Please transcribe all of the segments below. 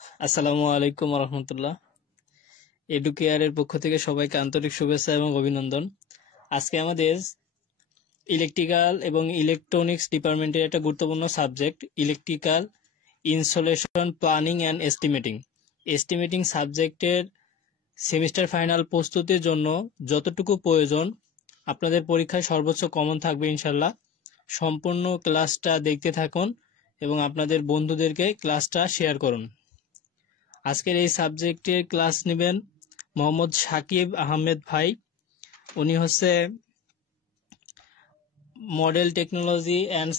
আসসালামু আলাইকুম রহমতুল্লাহ। এডুকেয়ারের পক্ষ থেকে সবাইকে আন্তরিক শুভেচ্ছা এবং অভিনন্দন। আজকে আমাদের ইলেকট্রিক্যাল এবং ইলেকট্রনিক্স ডিপার্টমেন্টের একটা গুরুত্বপূর্ণ subject electrical installation planning and estimating. Estimating সাবজেক্টের সেমিস্টার ফাইনাল প্রস্তুতির জন্য যতটুকু প্রয়োজন আপনাদের পরীক্ষায় সর্বোচ্চ কমন থাকবে ইনশাল্লাহ। সম্পূর্ণ ক্লাসটা দেখতে থাকুন এবং আপনাদের বন্ধুদেরকে ক্লাসটা শেয়ার করুন। আজকের এই সাবজেক্টের ক্লাস নেবেন মোহাম্মদ সাকিব আহমেদ ভাই। উনি হচ্ছে model technology and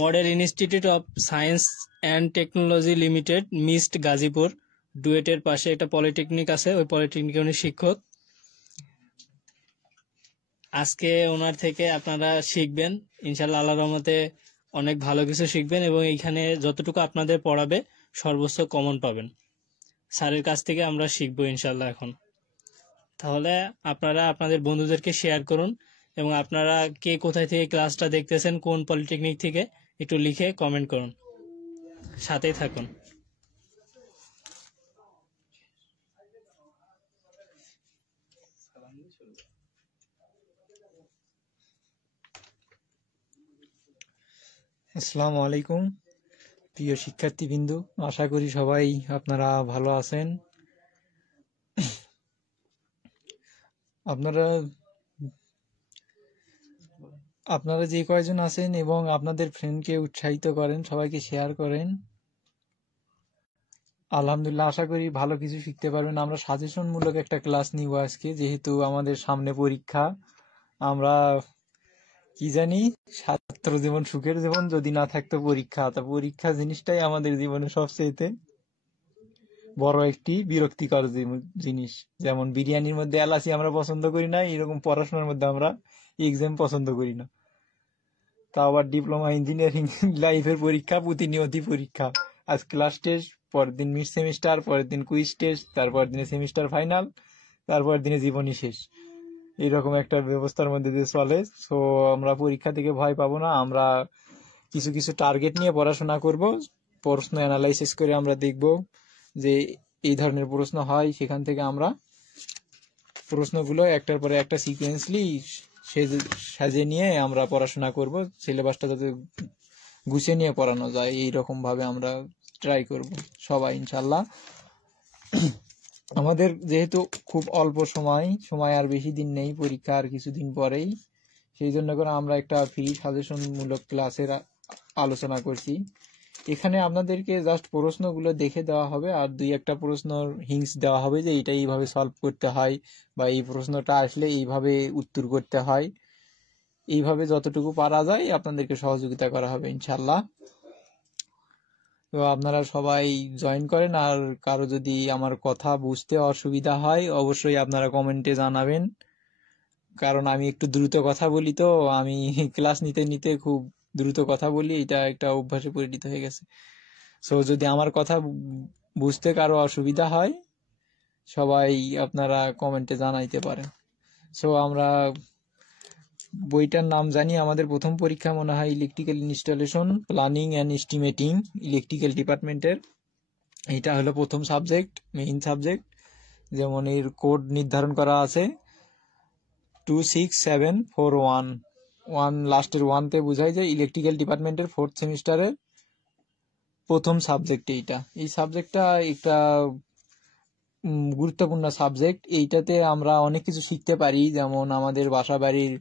model institute of science and technology limited, MIST Gazipur, ডুয়েটের পাশে একটা পলিটেকনিক আছে, ওই পলিটেকনিকে উনি শিক্ষক। আজকে ওনার থেকে আপনারা শিখবেন ইনশাল্লাহ, আল্লাহর রহমতে অনেক ভালো কিছু শিখবেন এবং এইখানে যতটুকু আপনাদের পড়াবে সর্বোচ্চ কমন পাবেন। স্যারের কাছ থেকে আমরা শিখবো ইনশাল্লাহ এখন। তাহলে আপনারা আপনাদের বন্ধুদেরকে শেয়ার করুন এবং আপনারা কে কোথায় থেকে ক্লাসটা দেখতেছেন, কোন পলিটেকনিক থেকে, একটু লিখে কমেন্ট করুন। সাথেই থাকুন। আসসালামু আলাইকুম প্রিয় শিক্ষার্থীবৃন্দ, আশা করি সবাই আপনারা ভালো আছেন। আপনারা যে কয়জন আছেন এবং আপনাদের ফ্রেন্ডকে উৎসাহিত করেন, সবাইকে শেয়ার করেন। আলহামদুলিল্লাহ, আশা করি ভালো কিছু শিখতে পারবেন। আমরা সাজেশন মূলক একটা ক্লাস নিব আজকে, যেহেতু আমাদের সামনে পরীক্ষা। আমরা কি জানি, ছাত্র জীবন সুখের জীবন, যদি না থাকতো পরীক্ষা। তা পরীক্ষা জিনিসটাই আমাদের জীবনে সবচেয়ে বড় একটি বিরক্তিকর জিনিস। যেমন বিরিয়ানির মধ্যে এলাচি আমরা পছন্দ করি না, এরকম পড়াশোনার মধ্যে আমরা এক্সাম পছন্দ করি না। তা আবার ডিপ্লোমা ইঞ্জিনিয়ারিং লাইফের পরীক্ষা, প্রতিনিয়তই পরীক্ষা। আজ ক্লাস টেস্ট, পরের দিন মিড সেমিস্টার, পরের দিন কুইজ টেস্ট, তারপর দিনে সেমিস্টার ফাইনাল, তারপর দিনে জীবনই শেষ। এইরকম একটা ব্যবস্থার মধ্যে দিয়ে চলে। সো আমরা পরীক্ষা থেকে ভয় পাবো না। আমরা কিছু কিছু টার্গেট নিয়ে পড়াশোনা করব, প্রশ্ন অ্যানালাইসিস করে আমরা দেখব যে এই ধরনের প্রশ্ন হয়। সেখান থেকে আমরা প্রশ্নগুলো একটার পরে একটা সিকোয়েন্সলি সাজিয়ে নিয়ে আমরা পড়াশোনা করব। সিলেবাসটা যাতে গুছিয়ে নিয়ে পড়ানো যায়, এইরকম ভাবে আমরা ট্রাই করব সবাই ইনশাল্লাহ। আমাদের যেহেতু খুব অল্প সময় আর বেশি দিন নেই, পরীক্ষা আর কিছুদিন পরেই, সেই জন্য করে আমরা একটা ফ্রি সাজেশন মূলক ক্লাসের আলোচনা করছি। এখানে আপনাদেরকে জাস্ট প্রশ্নগুলো দেখে দেওয়া হবে আর দুই একটা প্রশ্নর হিংস দেওয়া হবে যে এটা এইভাবে সলভ করতে হয় বা এই প্রশ্নটা আসলে এইভাবে উত্তর করতে হয়। এইভাবে যতটুকু পারা যায় আপনাদেরকে সহযোগিতা করা হবে ইনশাল্লাহ। তো আপনারা সবাই জয়েন করেন। আর কারো যদি আমার কথা বুঝতে অসুবিধা হয় অবশ্যই আপনারা কমেন্টে জানাবেন, কারণ আমি একটু দ্রুত কথা বলি। তো আমি ক্লাস নিতে নিতে খুব দ্রুত কথা বলি, এটা একটা অভ্যাসে পরিণত হয়ে গেছে। সো যদি আমার কথা বুঝতে কারো অসুবিধা হয় সবাই আপনারা কমেন্টে জানাইতে পারেন। সো আমরা বইটার নাম জানি, আমাদের প্রথম পরীক্ষা মনে হয় electrical installation planning and estimating, electrical ডিপার্টমেন্টের। এটা হলো প্রথম সাবজেক্ট, মেইন সাবজেক্ট। যেমন এর কোড নির্ধারণ করা আছে 26741। লাস্টের ওয়ানতে বোঝায় যে ইলেকট্রিক্যাল ডিপার্টমেন্টের ফোর্থ সেমিস্টারের প্রথম সাবজেক্ট এইটা। এই সাবজেক্টটা একটা গুরুত্বপূর্ণ সাবজেক্ট। এইটাতে আমরা অনেক কিছু শিখতে পারি, যেমন আমাদের বাসা বাড়ির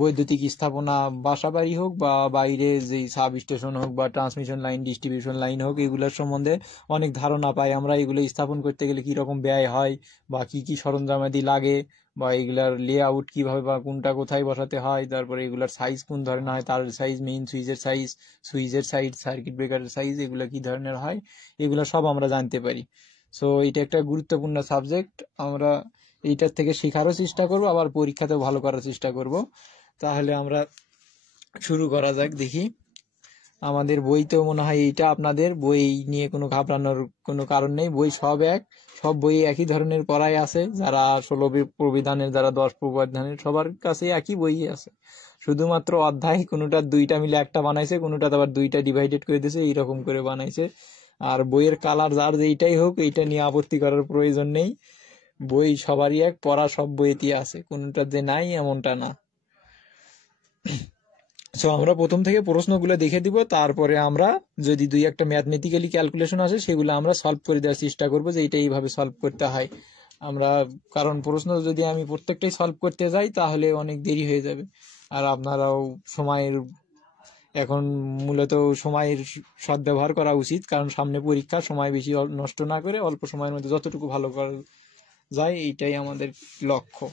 বৈদ্যুতিক স্থাপনা, বাসা বাড়ি হোক বা বাইরে যে সাব স্টেশন হোক বা ট্রান্সমিশন লাইন, ডিস্ট্রিবিউশন লাইন হোক, এগুলোর সম্বন্ধে অনেক ধারণা পাই আমরা। এগুলো স্থাপন করতে গেলে কি রকম ব্যয় হয় বা কি কি সরঞ্জামাদি লাগে বা এগুলার লেআউট কিভাবে বা কোনটা কোথায় বসাতে হয়, তারপরে এগুলার সাইজ কোন ধরনের হয়, তার সাইজ, মেইন সুইচের সাইজ, সার্কিট ব্রেকারের সাইজ, এগুলো কি ধরনের হয়, এগুলো সব আমরা জানতে পারি। সো এটা একটা গুরুত্বপূর্ণ সাবজেক্ট। আমরা এইটার থেকে শেখারও চেষ্টা করব, আবার পরীক্ষাতেও ভালো করার চেষ্টা করব। তাহলে আমরা শুরু করা যাক। দেখি আমাদের বইতেও মনে হয় এইটা, আপনাদের বই নিয়ে কোনো ঘাবড়ানোর কোনো কারণ নেই। বই সব বই একই ধরনের পড়াই আছে। যারা 16 প্রবিধানের, যারা 10 প্রবিধানের, সবার কাছে একই বই আছে। শুধুমাত্র অধ্যায়, কোনোটা দুইটা মিলে একটা বানাইছে, কোনোটা আবার দুইটা ডিভাইডেড করে দিয়েছে, এইরকম করে বানাইছে। আর বইয়ের কালার যার যেইটাই হোক, এইটা নিয়ে আপত্তি করার প্রয়োজন নেই। বই সবারই এক, পড়া সব বইতেই আছে, কোনোটা যে নাই এমনটা না। সো আমরা প্রথম থেকে প্রশ্নগুলো দেখে দিব, তারপরে আমরা যদি দুই একটা ম্যাথমেটিক্যালি ক্যালকুলেশন আসে সেগুলো আমরা সলভ করে দেওয়ার চেষ্টা করবো, যে এটা এইভাবে সলভ করতে হয় আমরা। কারণ প্রশ্ন যদি আমি প্রত্যেকটাই সলভ করতে যাই তাহলে অনেক দেরি হয়ে যাবে, আর আপনারাও সময়ের, এখন মূলত সময়ের সদ্ব্যবহার করা উচিত, কারণ সামনে পরীক্ষা, সময় বেশি নষ্ট না করে অল্প সময়ের মধ্যে যতটুকু ভালো করা যায় এইটাই আমাদের লক্ষ্য।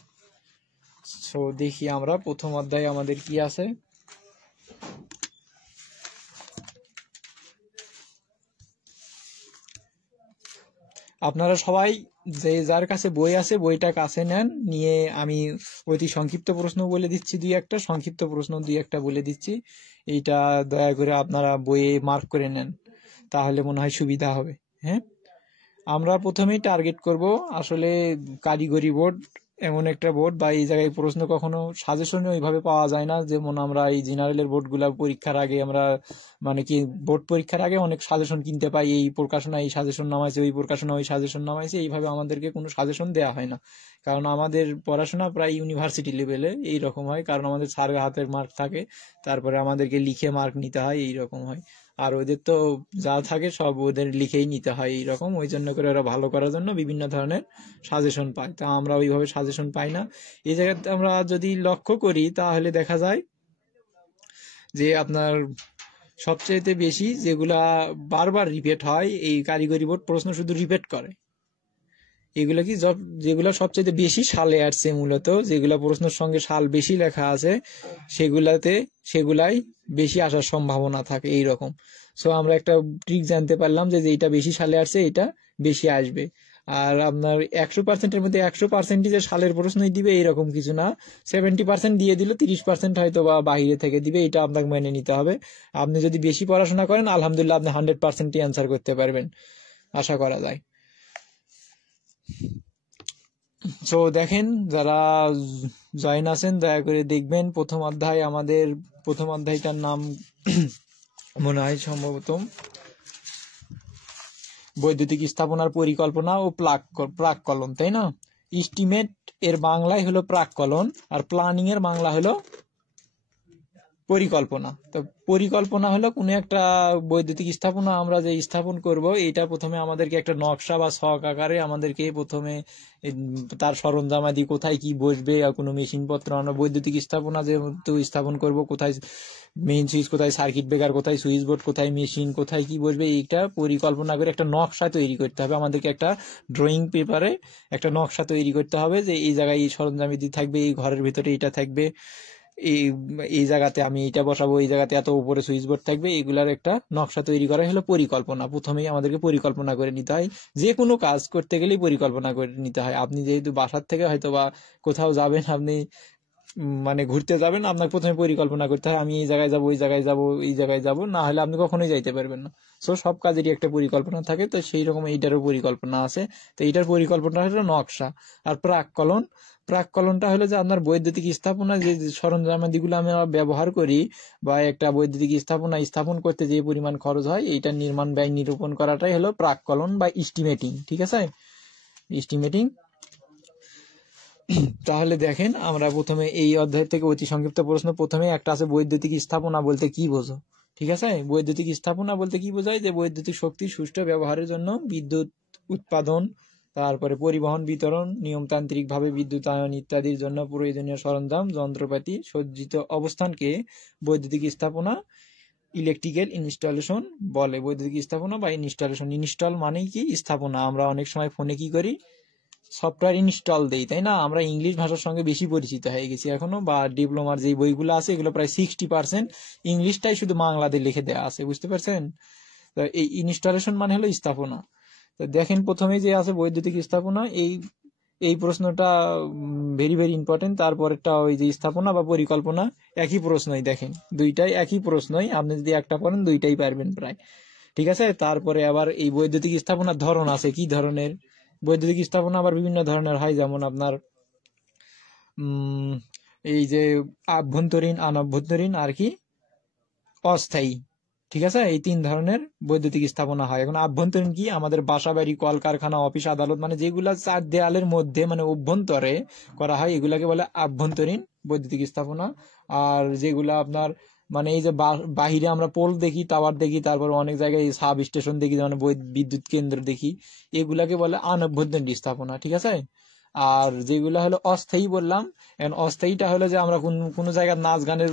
সো দেখি আমরা প্রথম অধ্যায়ে আমাদের কি আছে। আপনারা সবাই যে যার কাছে বই আছে বইটা কাছে নেন, নিয়ে আমি অতি সংক্ষিপ্ত প্রশ্ন বলে দিচ্ছি, দুই একটা সংক্ষিপ্ত প্রশ্ন দুই একটা বলে দিচ্ছি, এইটা দয়া করে আপনারা বইয়ে মার্ক করে নেন, তাহলে মনে হয় সুবিধা হবে। হ্যাঁ, আমরা প্রথমেই টার্গেট করব আসলে কারিগরি বোর্ড এমন একটা বোর্ড, বা এই জায়গায় প্রশ্ন কখনো সাজেশনে ওইভাবে পাওয়া যায় না, যেমন আমরা এই জেনারেলের বোর্ডগুলা পরীক্ষার আগে আমরা মানে কি বোর্ড পরীক্ষার আগে অনেক সাজেশন কিনতে পাই, এই প্রকাশনা এই সাজেশন নামাইছে, ওই প্রকাশনা ওই সাজেশন নামাইছে, এইভাবে আমাদেরকে কোনো সাজেশন দেওয়া হয় না। কারণ আমাদের পড়াশোনা প্রায় ইউনিভার্সিটি লেভেলে এইরকম হয়, কারণ আমাদের স্যারের হাতের মার্ক থাকে, তারপরে আমাদেরকে লিখে মার্ক নিতে হয়, এইরকম হয়। আর ওদের তো যা থাকে সব ওদের লিখেই নিতে হয় এইরকম, ওই জন্য করে ওরা ভালো করার জন্য বিভিন্ন ধরনের সাজেশন পায়, তা আমরা ওইভাবে সাজেশন পাই না। এই জায়গাতে আমরা যদি লক্ষ্য করি তাহলে দেখা যায় যে আপনার সবচেয়ে বেশি যেগুলা বারবার রিপিট হয়, এই কারিগরি বোর্ড প্রশ্ন শুধু রিপিট করে, এগুলো কি যেগুলো সবচেয়ে বেশি সালে আসছে, মূলত যেগুলা প্রশ্নের সঙ্গে সাল বেশি লেখা আছে সেগুলাই বেশি আসার সম্ভাবনা থাকে এইরকম। সো আমরা একটা ট্রিক জানতে পারলাম যে যেটা বেশি সালে আসছে এটা বেশি আসবে। আর আপনার 100%-এর মধ্যে 100%ই যে সালের প্রশ্নই দিবে এইরকম কিছু না, 70% দিয়ে দিলে 30% হয়তো বা বাহিরে থেকে দিবে, এটা আপনাকে মেনে নিতে হবে। আপনি যদি বেশি পড়াশোনা করেন আলহামদুলিল্লাহ আপনি 100%ই অ্যান্সার করতে পারবেন, আশা করা যায়। সো দেখেন, যারা জয়েন আছেন দয়া করে দেখবেন প্রথম অধ্যায়, আমাদের প্রথম অধ্যায়টার নাম মনে হয় সম্ভবত বৈদ্যুতিক স্থাপনার পরিকল্পনা ও প্রাক্কলন, তাই না? এস্টিমেট এর বাংলায় হলো প্রাক্কলন, আর প্ল্যানিং এর বাংলা হলো পরিকল্পনা। তো পরিকল্পনা হলো কোনো একটা বৈদ্যুতিক স্থাপনা আমরা যে স্থাপন করব, এটা প্রথমে আমাদেরকে একটা নকশা বা ছক আকারে আমাদেরকে প্রথমে তার সরঞ্জামাদি কোথায় কি বসবে, আর কোনো মেশিনপত্র, আমরা বৈদ্যুতিক স্থাপনা যেহেতু স্থাপন করব, কোথায় মেইন সুইচ, কোথায় সার্কিট ব্রেকার, কোথায় সুইচ বোর্ড, কোথায় মেশিন, কোথায় কি বসবে, এইটা পরিকল্পনা করে একটা নকশা তৈরি করতে হবে আমাদেরকে। একটা ড্রয়িং পেপারে একটা নকশা তৈরি করতে হবে যে এই জায়গায় এই সরঞ্জামাদি থাকবে, এই ঘরের ভিতরে এটা থাকবে, এই এই জায়গাতে আমি এটা বসাবো, এই জায়গাতে এত উপরে সুইচ বোর্ড থাকবে, এগুলার একটা নকশা তৈরি করা হলো পরিকল্পনা। প্রথমেই আমাদেরকে পরিকল্পনা করে নিতে হয়, যে কোনো কাজ করতে গেলেই পরিকল্পনা করে নিতে হয়। আপনি যেহেতু বাসার থেকে হয়তো বা কোথাও যাবেন, আপনি মানে ঘুরতে যাবেন, আপনার প্রথমে পরিকল্পনা করতে হয় আমি এই জায়গায় যাবো, ওই জায়গায় যাবো, এই জায়গায় যাবো, না হলে আপনি কখনোই যাইতে পারবেন না। সো সব কাজেরই একটা পরিকল্পনা থাকে, তো সেই রকম এইটারও পরিকল্পনা আছে। তো এইটার পরিকল্পনা হলো নকশা। আর প্রাক্কলনটা হলো যে আপনার বৈদ্যুতিক স্থাপনা যে সরঞ্জামাদিগুলো আমরা ব্যবহার করি, বা একটা বৈদ্যুতিক স্থাপনা স্থাপন করতে যে পরিমাণ খরচ হয়, এইটার নির্মাণ ব্যয় নিরূপণ করাটাই হলো প্রাক্কলন বা এস্টিমেটিং। ঠিক আছে, এস্টিমেটিং। তাহলে দেখেন, আমরা প্রথমে এই অধ্যায় থেকে অতি সংক্ষিপ্ত প্রশ্ন, প্রথমে একটা আছে বৈদ্যুতিক স্থাপনা বলতে কি বোঝো। ঠিক আছে, বৈদ্যুতিক স্থাপনা বলতে কি বোঝায়, যে বৈদ্যুতিক শক্তির সুষ্ঠু ব্যবহারের জন্য বিদ্যুৎ উৎপাদন, তারপরে পরিবহন, বিতরণ, নিয়মতান্ত্রিকভাবে বিদ্যুতায়ন ইত্যাদির জন্য প্রয়োজনীয় সরঞ্জাম যন্ত্রপাতি সজ্জিত অবস্থানকে বৈদ্যুতিক স্থাপনা, ইলেকট্রিক্যাল ইনস্টলেশন বলে। বৈদ্যুতিক স্থাপনা বা ইনস্টলেশন, ইনস্টল মানে কি স্থাপনা। আমরা অনেক সময় ফোনে কি করি, সফটওয়্যার ইনস্টল দেই, তাই না? আমরা ইংলিশ ভাষার সঙ্গে বেশি পরিচিত হয়ে গেছি এখনো, বা ডিপ্লোমার যে বইগুলো আছে এগুলো প্রায় 60% ইংলিশটাই শুধু বাংলাতে লিখে দেওয়া আছে, বুঝতে পারছেন? তো এই ইনস্টলেশন মানে হলো স্থাপনা। তো দেখেন প্রথমে যে আছে বৈদ্যুতিক স্থাপনা, এই প্রশ্নটা ভেরি ভেরি ইম্পর্টেন্ট। তারপরেরটা ওই যে স্থাপনা বা পরিকল্পনা, একই প্রশ্নই, দেখেন দুইটাই একই প্রশ্নই, আপনি যদি একটা পড়েন দুইটাই পারবেন প্রায়। ঠিক আছে, তারপরে আবার এই বৈদ্যুতিক স্থাপনার ধরন আছে, কি ধরনের বৈদ্যুতিক স্থাপনা আবার বিভিন্ন ধরনের হয়, যেমন আপনার এই যে আভ্যন্তরীণ, অনাভ্যন্তরীণ আর কি অস্থায়ী, ঠিক আছে, এই তিন ধরনের বৈদ্যুতিক স্থাপনা হয়। এখন আভ্যন্তরীণ কি, আমাদের বাসা বাড়ি, কলকারখানা, অফিস আদালত, মানে যেগুলা চার দেয়ালের মধ্যে মানে অভ্যন্তরে করা হয় এগুলাকে বলে আভ্যন্তরীণ বৈদ্যুতিক স্থাপনা। আর যেগুলা আপনার মানে এই যে বাহিরে আমরা পোল দেখি, টাওয়ার দেখি, তারপর অনেক জায়গায় সাব স্টেশন দেখি, মানে বিদ্যুৎ কেন্দ্র দেখি, এগুলাকে বলে অনাভ্যন্তরীণ স্থাপনা, ঠিক আছে। আর যেগুলা হলো অস্থায়ী বললাম, এখন অস্থায়ীটা হলো যে আমরা কোনো জায়গায় নাচ গানের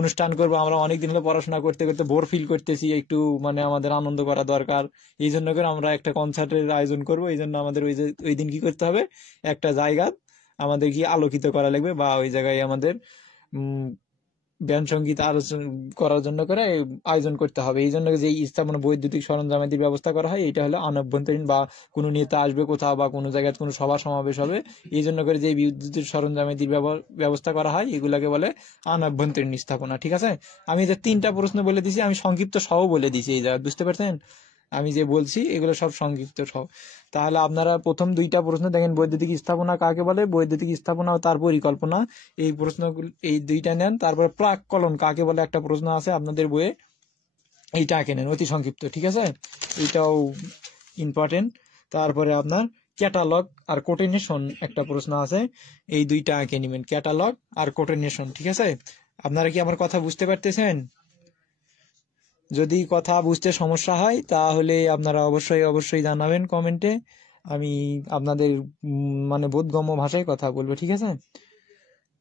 অনুষ্ঠান করবো, আমরা অনেকদিন হলো পড়াশোনা করতে করতে বোর ফিল করতেছি, একটু মানে আমাদের আনন্দ করা দরকার, এই জন্য করে আমরা একটা কনসার্টের আয়োজন করব। এই জন্য আমাদের ওই দিন কি করতে হবে, একটা জায়গা আমাদের কি আলোকিত করা লাগবে, বা ওই জায়গায় আমাদের ব্যান্ড সঙ্গীত আলোচনা করার জন্য করে আয়োজন করতে হবে। এই জন্য যে স্থাপনা বৈদ্যুতিক সরঞ্জামাদির ব্যবস্থা করা হয়, এটা হলো অভ্যন্তরীণ, বা কোনো নেতা আসবে কোথাও বা কোনো জায়গায় কোনো সভা সমাবেশ হবে, এই জন্য করে যে বিদ্যুতের সরঞ্জামাদির ব্যবস্থা করা হয় এগুলাকে বলে অভ্যন্তরীণ স্থাপনা, ঠিক আছে। আমি যে তিনটা প্রশ্ন বলে দিছি, আমি সংক্ষিপ্ত সহ বলে দিছি এই জায়গায়, বুঝতে পারছেন? আমি যে বলছি এগুলো সব সংক্ষিপ্ত সহ। তাহলে আপনারা প্রথম দুইটা প্রশ্ন দেখেন, বৈদ্যুতিক স্থাপনা কাকে বলে, বৈদ্যুতিক স্থাপনা ও তার পরিকল্পনা, এই প্রশ্নগুলো এই দুইটা নেন। তারপরে প্রাক্কলন কাকে বলে একটা প্রশ্ন আছে আপনাদের বইয়ে, এইটা আঁকে নেন, অতি সংক্ষিপ্ত, ঠিক আছে, এইটাও ইম্পর্টেন্ট। তারপরে আপনার ক্যাটালগ আর কোটেনেশন একটা প্রশ্ন আছে, এই দুইটা আঁকে নেবেন, ক্যাটালগ আর কোটেনেশন, ঠিক আছে। আপনারা কি আমার কথা বুঝতে পারতেছেন? যদি কথা বুঝতে সমস্যা হয় তাহলে আপনারা অবশ্যই অবশ্যই জানাবেন কমেন্টে, আমি আপনাদের মানে বোধগম্য ভাষায় কথা বলবো, ঠিক আছে।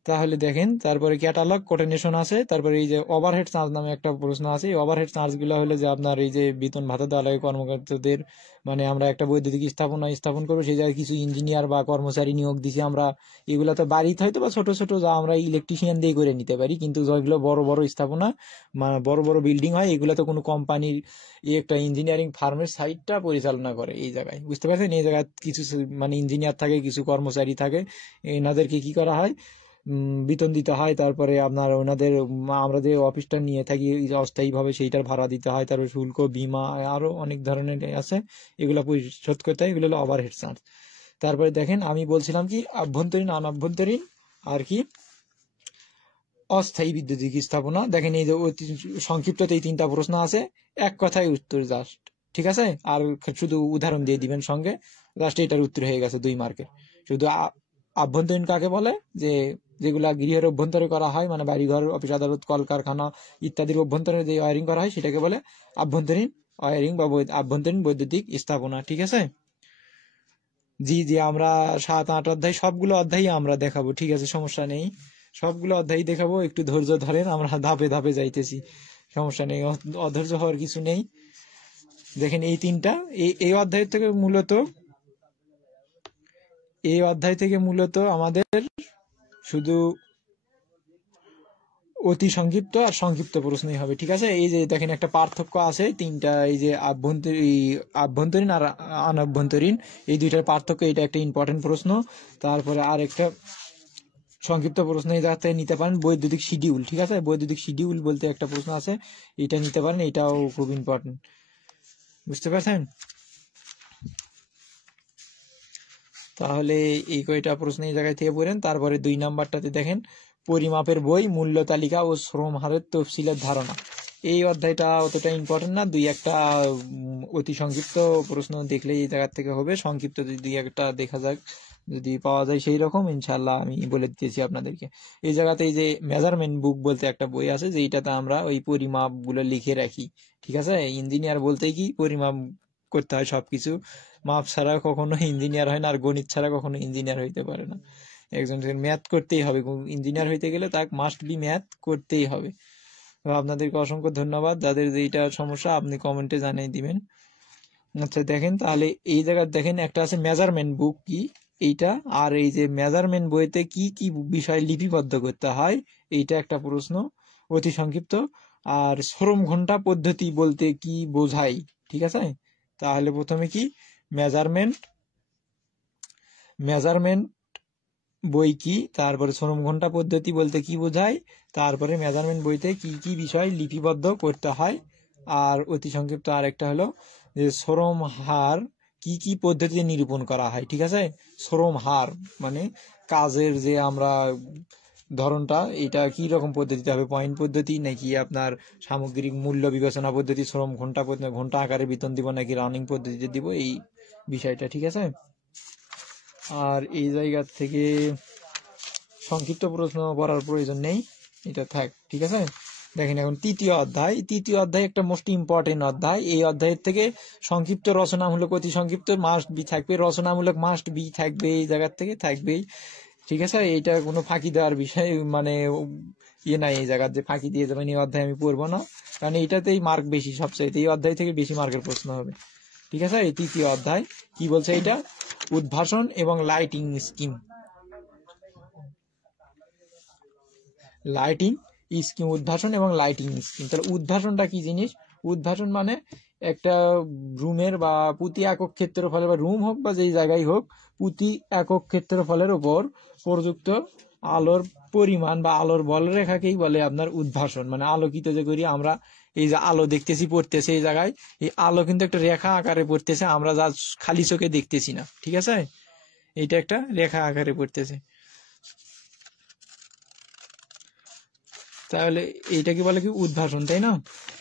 তাহলে দেখেন, তারপরে ক্যাটালগ কোটেনেশন আছে, তারপরে এই যে ওভারহেড চার্জ নামে একটা প্রশ্ন আছে। এই ওভারহেড চার্জ গুলো হলো যে আপনার এই যে বেতন ভাতা দেওয়া লাগে কর্মকর্তাদের, মানে আমরা একটা বৈদ্যুতিক স্থাপনা স্থাপন করবো, সেই জায়গায় কিছু ইঞ্জিনিয়ার বা কর্মচারী নিয়োগ দিছি আমরা, এগুলো তো বাড়িতে হয়তো বা ছোট ছোট যা আমরা ইলেকট্রিশিয়ান দিয়ে করে নিতে পারি, কিন্তু যেগুলো বড় বড় স্থাপনা মানে বড় বড় বিল্ডিং হয়, এগুলো তো কোনো কোম্পানির একটা ইঞ্জিনিয়ারিং ফার্মের সাইটটা পরিচালনা করে এই জায়গায়, বুঝতে পারছেন। এই জায়গায় কিছু মানে ইঞ্জিনিয়ার থাকে, কিছু কর্মচারী থাকে, এনাদেরকে কি করা হয়, বেতন দিতে হয়, তারপরে আপনার ওনাদের আমরা যে অফিসটা নিয়ে থাকি অস্থায়ী ভাবে সেইটার ভাড়া দিতে হয়, তারপরে শুল্ক, বীমা, আরো অনেক ধরনের আছে, এগুলো পরিশোধ করতে হয়, এগুলো হলো ওভারহেড চার্জ। তারপরে দেখেন, আমি বলছিলাম কি আভ্যন্তরীণ, অনাভ্যন্তরীণ আর কি অস্থায়ী বিদ্যুতিক স্থাপনা। দেখেন এই যে সংক্ষিপ্ত এই তিনটা প্রশ্ন আছে, এক কথায় উত্তর জাস্ট, ঠিক আছে। আর শুধু উদাহরণ দিয়ে দিবেন সঙ্গে, জাস্ট এটার উত্তর হয়ে গেছে 2 মার্কের। শুধু আভ্যন্তরীণ কাকে বলে, যে যেগুলা গৃহের অভ্যন্তরে করা হয়, মানে বাড়িঘর, অফিস আদালত, কলকারখানা ইত্যাদির অভ্যন্তরে যে ওয়ারিং করা হয় সেটাকে বলে আভ্যন্তরীণ ওয়ারিং বা আভ্যন্তরীণ বৈদ্যুতিক স্থাপনা, ঠিক আছে। জি জি, আমরা 7-8 অধ্যায় সবগুলো অধ্যায় আমরা দেখাবো, ঠিক আছে, সমস্যা নেই, সবগুলো অধ্যায় দেখাবো, একটু ধৈর্য ধরেন, আমরা ধাপে ধাপে যাইতেছি, সমস্যা নেই, অধৈর্য হওয়ার কিছু নেই। দেখেন এই তিনটা, এই অধ্যায় থেকে মূলত আমাদের শুধু অতি সংক্ষিপ্ত আর সংক্ষিপ্ত প্রশ্নই হবে, ঠিক আছে। এই যে দেখেন একটা পার্থক্য আছে তিনটা, এই যে আভ্যন্তরীণ আর অনাভ্যন্তরীণ, এই দুইটার পার্থক্য, এটা একটা ইম্পর্টেন্ট প্রশ্ন। তারপরে আর একটা সংক্ষিপ্ত প্রশ্ন এই জায়গাতে নিতে পারেন, বৈদ্যুতিক শিডিউল, ঠিক আছে, বৈদ্যুতিক শিডিউল বলতে একটা প্রশ্ন আছে, এটা নিতে পারেন, এটাও খুব ইম্পর্টেন্ট, বুঝতে পারছেন। তাহলে এই কয়টা প্রশ্ন এই জায়গায় থেকে পড়েন। তারপরে 2 নাম্বারটাতে দেখেন, পরিমাপের বই, মূল্য তালিকা ও শ্রম হারের তফসিলের ধারণা। এই অধ্যায়টা অতটা ইম্পর্টেন্ট না, 2-1টা অতি সংক্ষিপ্ত প্রশ্ন দেখলে এই জায়গা থেকে হবে, সংক্ষিপ্ত 2-1টা দেখা যাক, যদি পাওয়া যায় সেই রকম ইনশাল্লাহ আমি বলে দিতেছি আপনাদেরকে। এই জায়গাতে এই যে মেজারমেন্ট বুক বলতে একটা বই আছে, যেটাতে আমরা ওই পরিমাপ গুলো লিখে রাখি, ঠিক আছে। ইঞ্জিনিয়ার বলতে কি পরিমাপ করতে হয় সবকিছু, মাপ ছাড়া কখনো ইঞ্জিনিয়ার হয় না, আর গণিত ছাড়া কখনো ইঞ্জিনিয়ার হইতে পারে না। একজন ম্যাথ করতেই হবে, ইঞ্জিনিয়ার হইতে গেলে তাকে মাস্ট বি ম্যাথ করতেই হবে। তো আপনাদেরকে অসংখ্য ধন্যবাদ, যাদের যেটা সমস্যা আপনি কমেন্টে জানিয়ে দিবেন। আচ্ছা দেখেন, তাহলে এই জায়গায় দেখেন একটা আছে মেজারমেন্ট বুক, কি এইটা, আর এই যে মেজারমেন্ট বইতে কি কি বিষয় লিপিবদ্ধ করতে হয়, এইটা একটা প্রশ্ন, অতি সংক্ষিপ্ত। আর শ্রম ঘন্টা পদ্ধতি বলতে কি বোঝায়, ঠিক আছে। তাহলে প্রথমে কি মেজারমেন্ট বই কি, তারপরে শ্রম ঘন্টা পদ্ধতি বলতে কি বোঝায়, তারপরে মেজারমেন্ট বইতে কি কি বিষয় লিপিবদ্ধ করতে হয়, আর অতি সংক্ষিপ্ত আরেকটা হলো যে শ্রম হার কি কি পদ্ধতিতে নিরূপণ করা হয়, ঠিক আছে। শ্রম হার মানে কাজের যে আমরা ধরনটা এটা কি রকম পদ্ধতিতে হবে, পয়েন্ট পদ্ধতি নাকি আপনার সামগ্রিক মূল্য বিবেচনা পদ্ধতি, শ্রম ঘন্টা ঘন্টা আকারে বেতন দিব নাকি রানিং পদ্ধতিতে দিব, এই বিষয়টা। ঠিক আছে। আর এই জায়গা থেকে সংক্ষিপ্ত প্রশ্ন করার প্রয়োজন নেই, এটা থাক। ঠিক আছে। দেখেন এখন তৃতীয় অধ্যায় একটা মোস্ট ইম্পর্টেন্ট অধ্যায়। এই অধ্যায়ের থেকে সংক্ষিপ্ত রচনামূলক, অতি সংক্ষিপ্ত মাস্ট বি থাকবে, রচনামূলক মাস্ট বি থাকবে, এই জায়গার থেকে থাকবেই। ঠিক আছে। এইটা কোনো ফাঁকি দেওয়ার বিষয় মানে ইয়ে নাই এই জায়গার যে ফাঁকি দিয়ে যাবেন এই অধ্যায় আমি পড়বো না, কারণ এইটাতেই মার্ক বেশি সবচাইতে, এই অধ্যায় থেকে বেশি মার্কের প্রশ্ন হবে। ঠিক আছে। এই তৃতীয় অধ্যায় কি বলছে, এটা উদ্ভাসন এবং লাইটিং স্কিম। উদ্ভাসন এবং লাইটিং স্কিম। তাহলে উদ্ভাসনটা কি জিনিস? উদ্ভাসন মানে একটা রুমের বা প্রতি একক ক্ষেত্রফলে, বা রুম হোক বা যেই জায়গায় হোক, প্রতি একক ক্ষেত্রফলের উপর প্রযুক্ত আলোর পরিমাণ বা আলোর বলরেখাকেই বলে আপনার উদ্ভাসন। মানে আলোকিত যে করি আমরা, এই যে আলো দেখতেছি পড়তেছে এই জায়গায়, এই আলো কিন্তু একটা রেখা আকারে পড়তেছে, আমরা যা খালি চোখে দেখতেছি না। ঠিক আছে। এইটা একটা রেখা আকারে পড়তেছে। তাহলে এইটাকে বলে কি উদ্ভাসন, তাই না?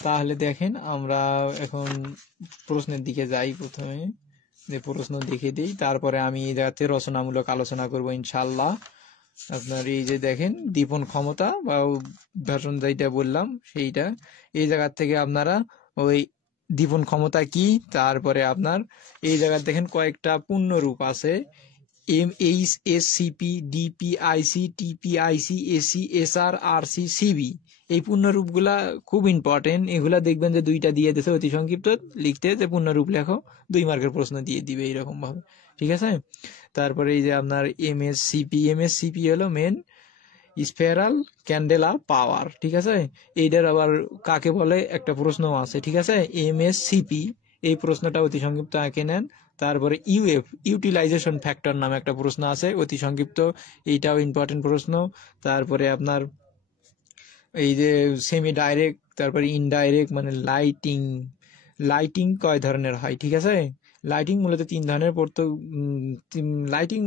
তাহলে দেখেন আমরা এখন প্রশ্নের দিকে যাই। প্রথমে যে প্রশ্ন দেখে দিই, তারপরে আমি এই জায়গাতে রচনামূলক আলোচনা করব ইনশাল্লাহ। আপনার এই যে দেখেন দীপন ক্ষমতা বা উদ্ভাসন যেটা বললাম সেইটা, এই জায়গার থেকে আপনারা ওই দীপন ক্ষমতা কি, তারপরে আপনার এই জায়গায় দেখেন কয়েকটা পূর্ণরূপ আছে, MHSCP, DPIC, TPIC, AC, SR, RC, CB। এই পূর্ণরূপগুলা খুব ইম্পর্টেন্ট। এগুলা দেখবেন যে দুইটা দিয়ে দিয়েছে অতি সংক্ষিপ্ত লিখতে, যে পূর্ণরূপ লেখো, 2 মার্কের প্রশ্ন দিয়ে দিবে এইরকম ভাবে। ঠিক আছে। তারপরে এই যে আপনার MSCP হলো মেন স্পেরাল ক্যান্ডেলা পাওয়ার। ঠিক আছে। এইটার আবার কাকে বলে একটা প্রশ্ন আছে। ঠিক আছে। MSCP, এই প্রশ্নটা অতি সংক্ষিপ্ত আঁকে নেন। তারপরে ইউটিলাইজেশন ফ্যাক্টর নামে একটা প্রশ্ন আছে অতি সংক্ষিপ্ত, এইটাও ইম্পর্টেন্ট প্রশ্ন। তারপরে আপনার এই যে সেমি ডাইরেক্ট, তারপরে ইনডাইরেক্ট, মানে লাইটিং কয় ধরনের হয়। ঠিক আছে। লাইটিং মূলত 3 ধরনের লাইটিং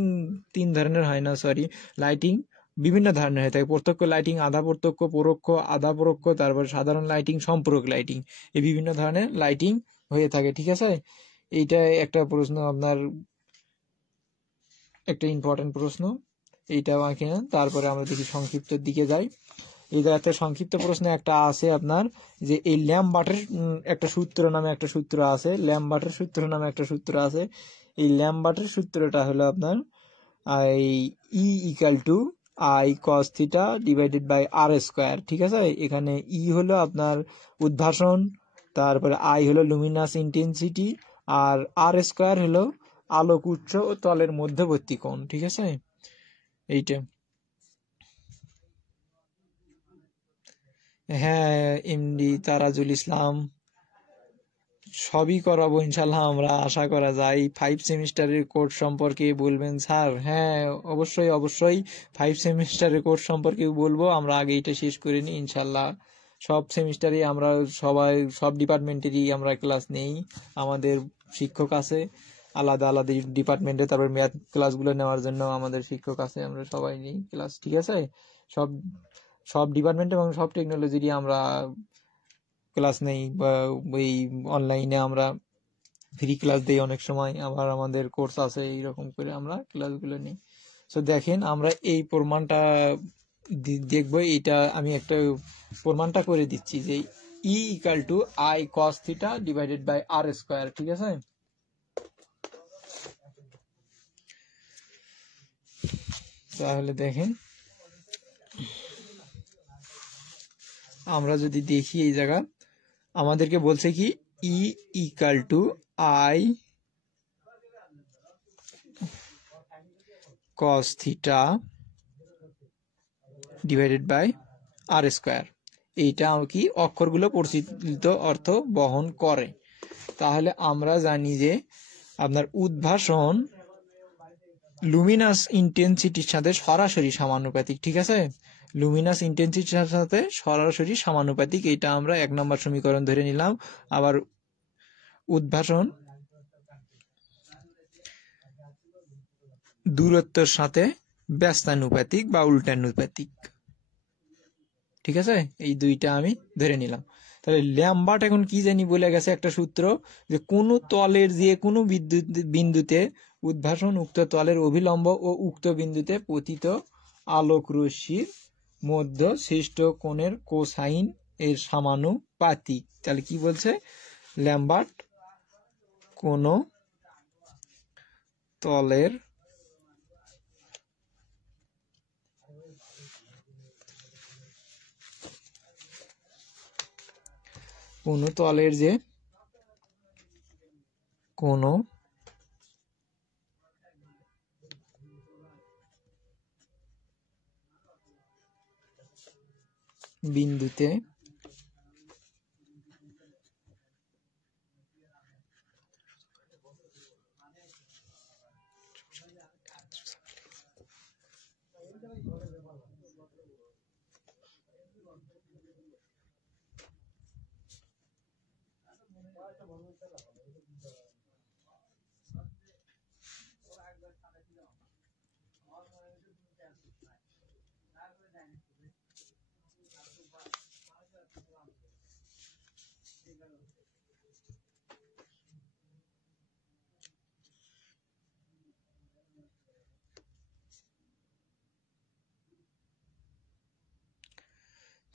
3 ধরনের হয় না, সরি, লাইটিং বিভিন্ন ধরনের হয়ে থাকে। প্রত্যক্ষ লাইটিং, আধা প্রত্যক্ষ, পরোক্ষ, আধা পরোক্ষ, তারপর সাধারণ লাইটিং, সম্পূরক লাইটিং, এই বিভিন্ন ধরনের লাইটিং হয়ে থাকে। ঠিক আছে। এইটা একটা প্রশ্ন, আপনার একটা ইম্পর্টেন্ট প্রশ্ন, এইটাও আঁকে নেন। তারপরে আমরা দেখি সংক্ষিপ্তের দিকে যাই। এই জায়গাতে সংক্ষিপ্ত প্রশ্নে একটা আছে আপনার যে এই ল্যাম্বার্টের একটা সূত্র নামে একটা সূত্র আছে, ল্যাম্বার্টের সূত্র নামে একটা সূত্র আছে। এই ল্যাম্বার্টের সূত্রটা হলো আপনার E equal to I cos theta divided by R square. ঠিক আছে। এখানে E হলো আপনার উদ্ভাসন, তারপরে I হলো লুমিনাস ইন্টেন্সিটি, আর R স্কোয়ার হলো আলোক উৎস ও তলের মধ্যবর্তী কোণ। ঠিক আছে। এইটা হ্যাঁ, এমডি তারাজুল ইসলাম, সবই করাবো ইনশাল্লাহ, আমরা আশা করা যায়। 5 সেমিস্টারের কোর্স সম্পর্কে বলবেন স্যার? হ্যাঁ, অবশ্যই 5 সেমিস্টারের কোর্স সম্পর্কে বলবো। আমরা আগে এটা শেষ করে নিই ইনশাল্লাহ। সব সেমিস্টারে আমরা সব ডিপার্টমেন্টেরই আমরা ক্লাস নেই। আমাদের শিক্ষক আছে আলাদা ডিপার্টমেন্টে, তারপর ম্যাথ ক্লাসগুলো নেওয়ার জন্য আমাদের শিক্ষক আছে, আমরা সবাই নিই ক্লাস। ঠিক আছে। সব ডিপার্টমেন্ট এবং সব টেকনোলজিরই আমরা ক্লাস নেই, বা ওই অনলাইনে আমরা ফ্রি ক্লাস দেই অনেক সময়, আবার আমাদের কোর্স আছে, এইরকম করে আমরা ক্লাসগুলো নিই। তো দেখেন আমরা এই প্রমাণটা দেখবো। এটা আমি একটা প্রমাণটা করে দিচ্ছি যে E equal to I cos theta divided by R square. ঠিক আছে। তাহলে দেখেন আমরা যদি দেখি এই জায়গা আমাদেরকে বলছে কি E equal to I cos theta divided by R square. এইটা কি অক্ষরগুলো পরিচিত অর্থ বহন করে। তাহলে আমরা জানি যে আপনার উদ্ভাসন লুমিনাস ইন্টেন্সিটির সাথে সরাসরি সমানুপাতিক। ঠিক আছে। লুমিনাস ইন্টেন্সিটির সাথে সরাসরি সমানুপাতিক, এটা আমরা 1 নম্বর সমীকরণ ধরে নিলাম। আবার উদ্ভাসন দূরত্বের সাথে ব্যস্তানুপাতিক বা উল্টানুপাতিক। ঠিক আছে, এই দুইটা আমি ধরে নিলাম। তাহলে ল্যাম্বার্ট এখন কি জানি বলে গেছে একটা সূত্র, যে কোন তলের যে কোনো বিন্দুতে উদ্ভাসন উক্ত তলের অভিলম্ব ও উক্ত বিন্দুতে পতিত আলোক রশ্মির মধ্যে সৃষ্ট কোণের কোসাইন এর সমানুপাতিক। তাহলে কি বলছে, ল্যাম্বার্ট কোন তলের যে কোন বিন্দুতে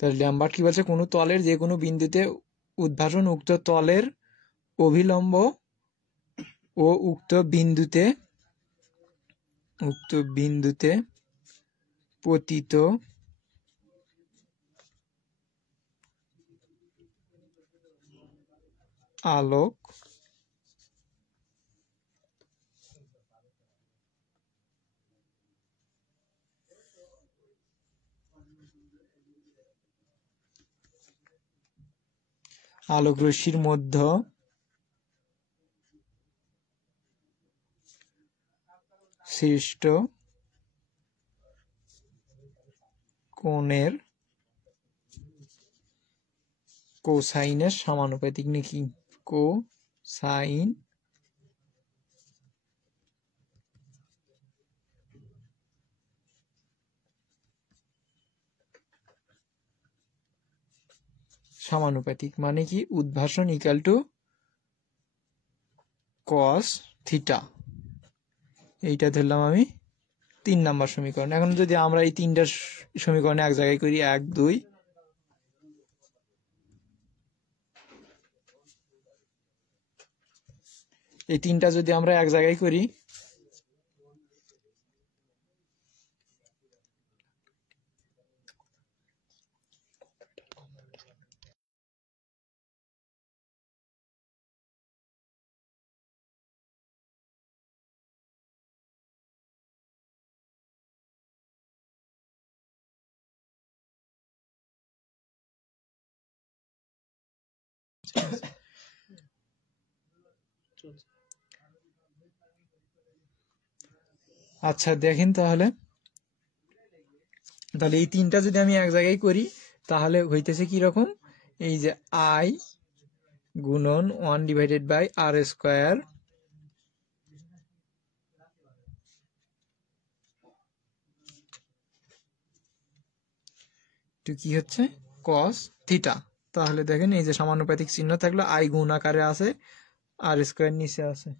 তাহলে ল্যাম্বার্ট কি বলছে, কোন তলের যে কোনো বিন্দুতে উদ্ভাসন উক্ত তলের অভিলম্ব ও উক্ত বিন্দুতে পতিত আলোক রশ্মির মধ্যে সৃষ্ট কোণের কোসাইনের সমানুপাতিক নাকি, কোসাইন সমানুপাতিক, মানে কি উদ্ভাসন ইকুয়াল টু কস থিটা। এইটা ধরলাম আমি 3 নাম্বার সমীকরণ। এখন যদি আমরা এই 3টা সমীকরণে এক জায়গায় করি, 1 2, এই 3টা যদি আমরা এক জায়গায় করি, আচ্ছা দেখেন তাহলে এই 3টা যদি আমি এক জায়গায় করি তাহলে হইতেছে কি রকম, এই যে I গুণন 1/r² তো কি হচ্ছে cos থিটা। তাহলে দেখেন এই যে সমানুপাতিক চিহ্ন থাকলো, I গুণ আকারে আছে, r² নিচে আছে।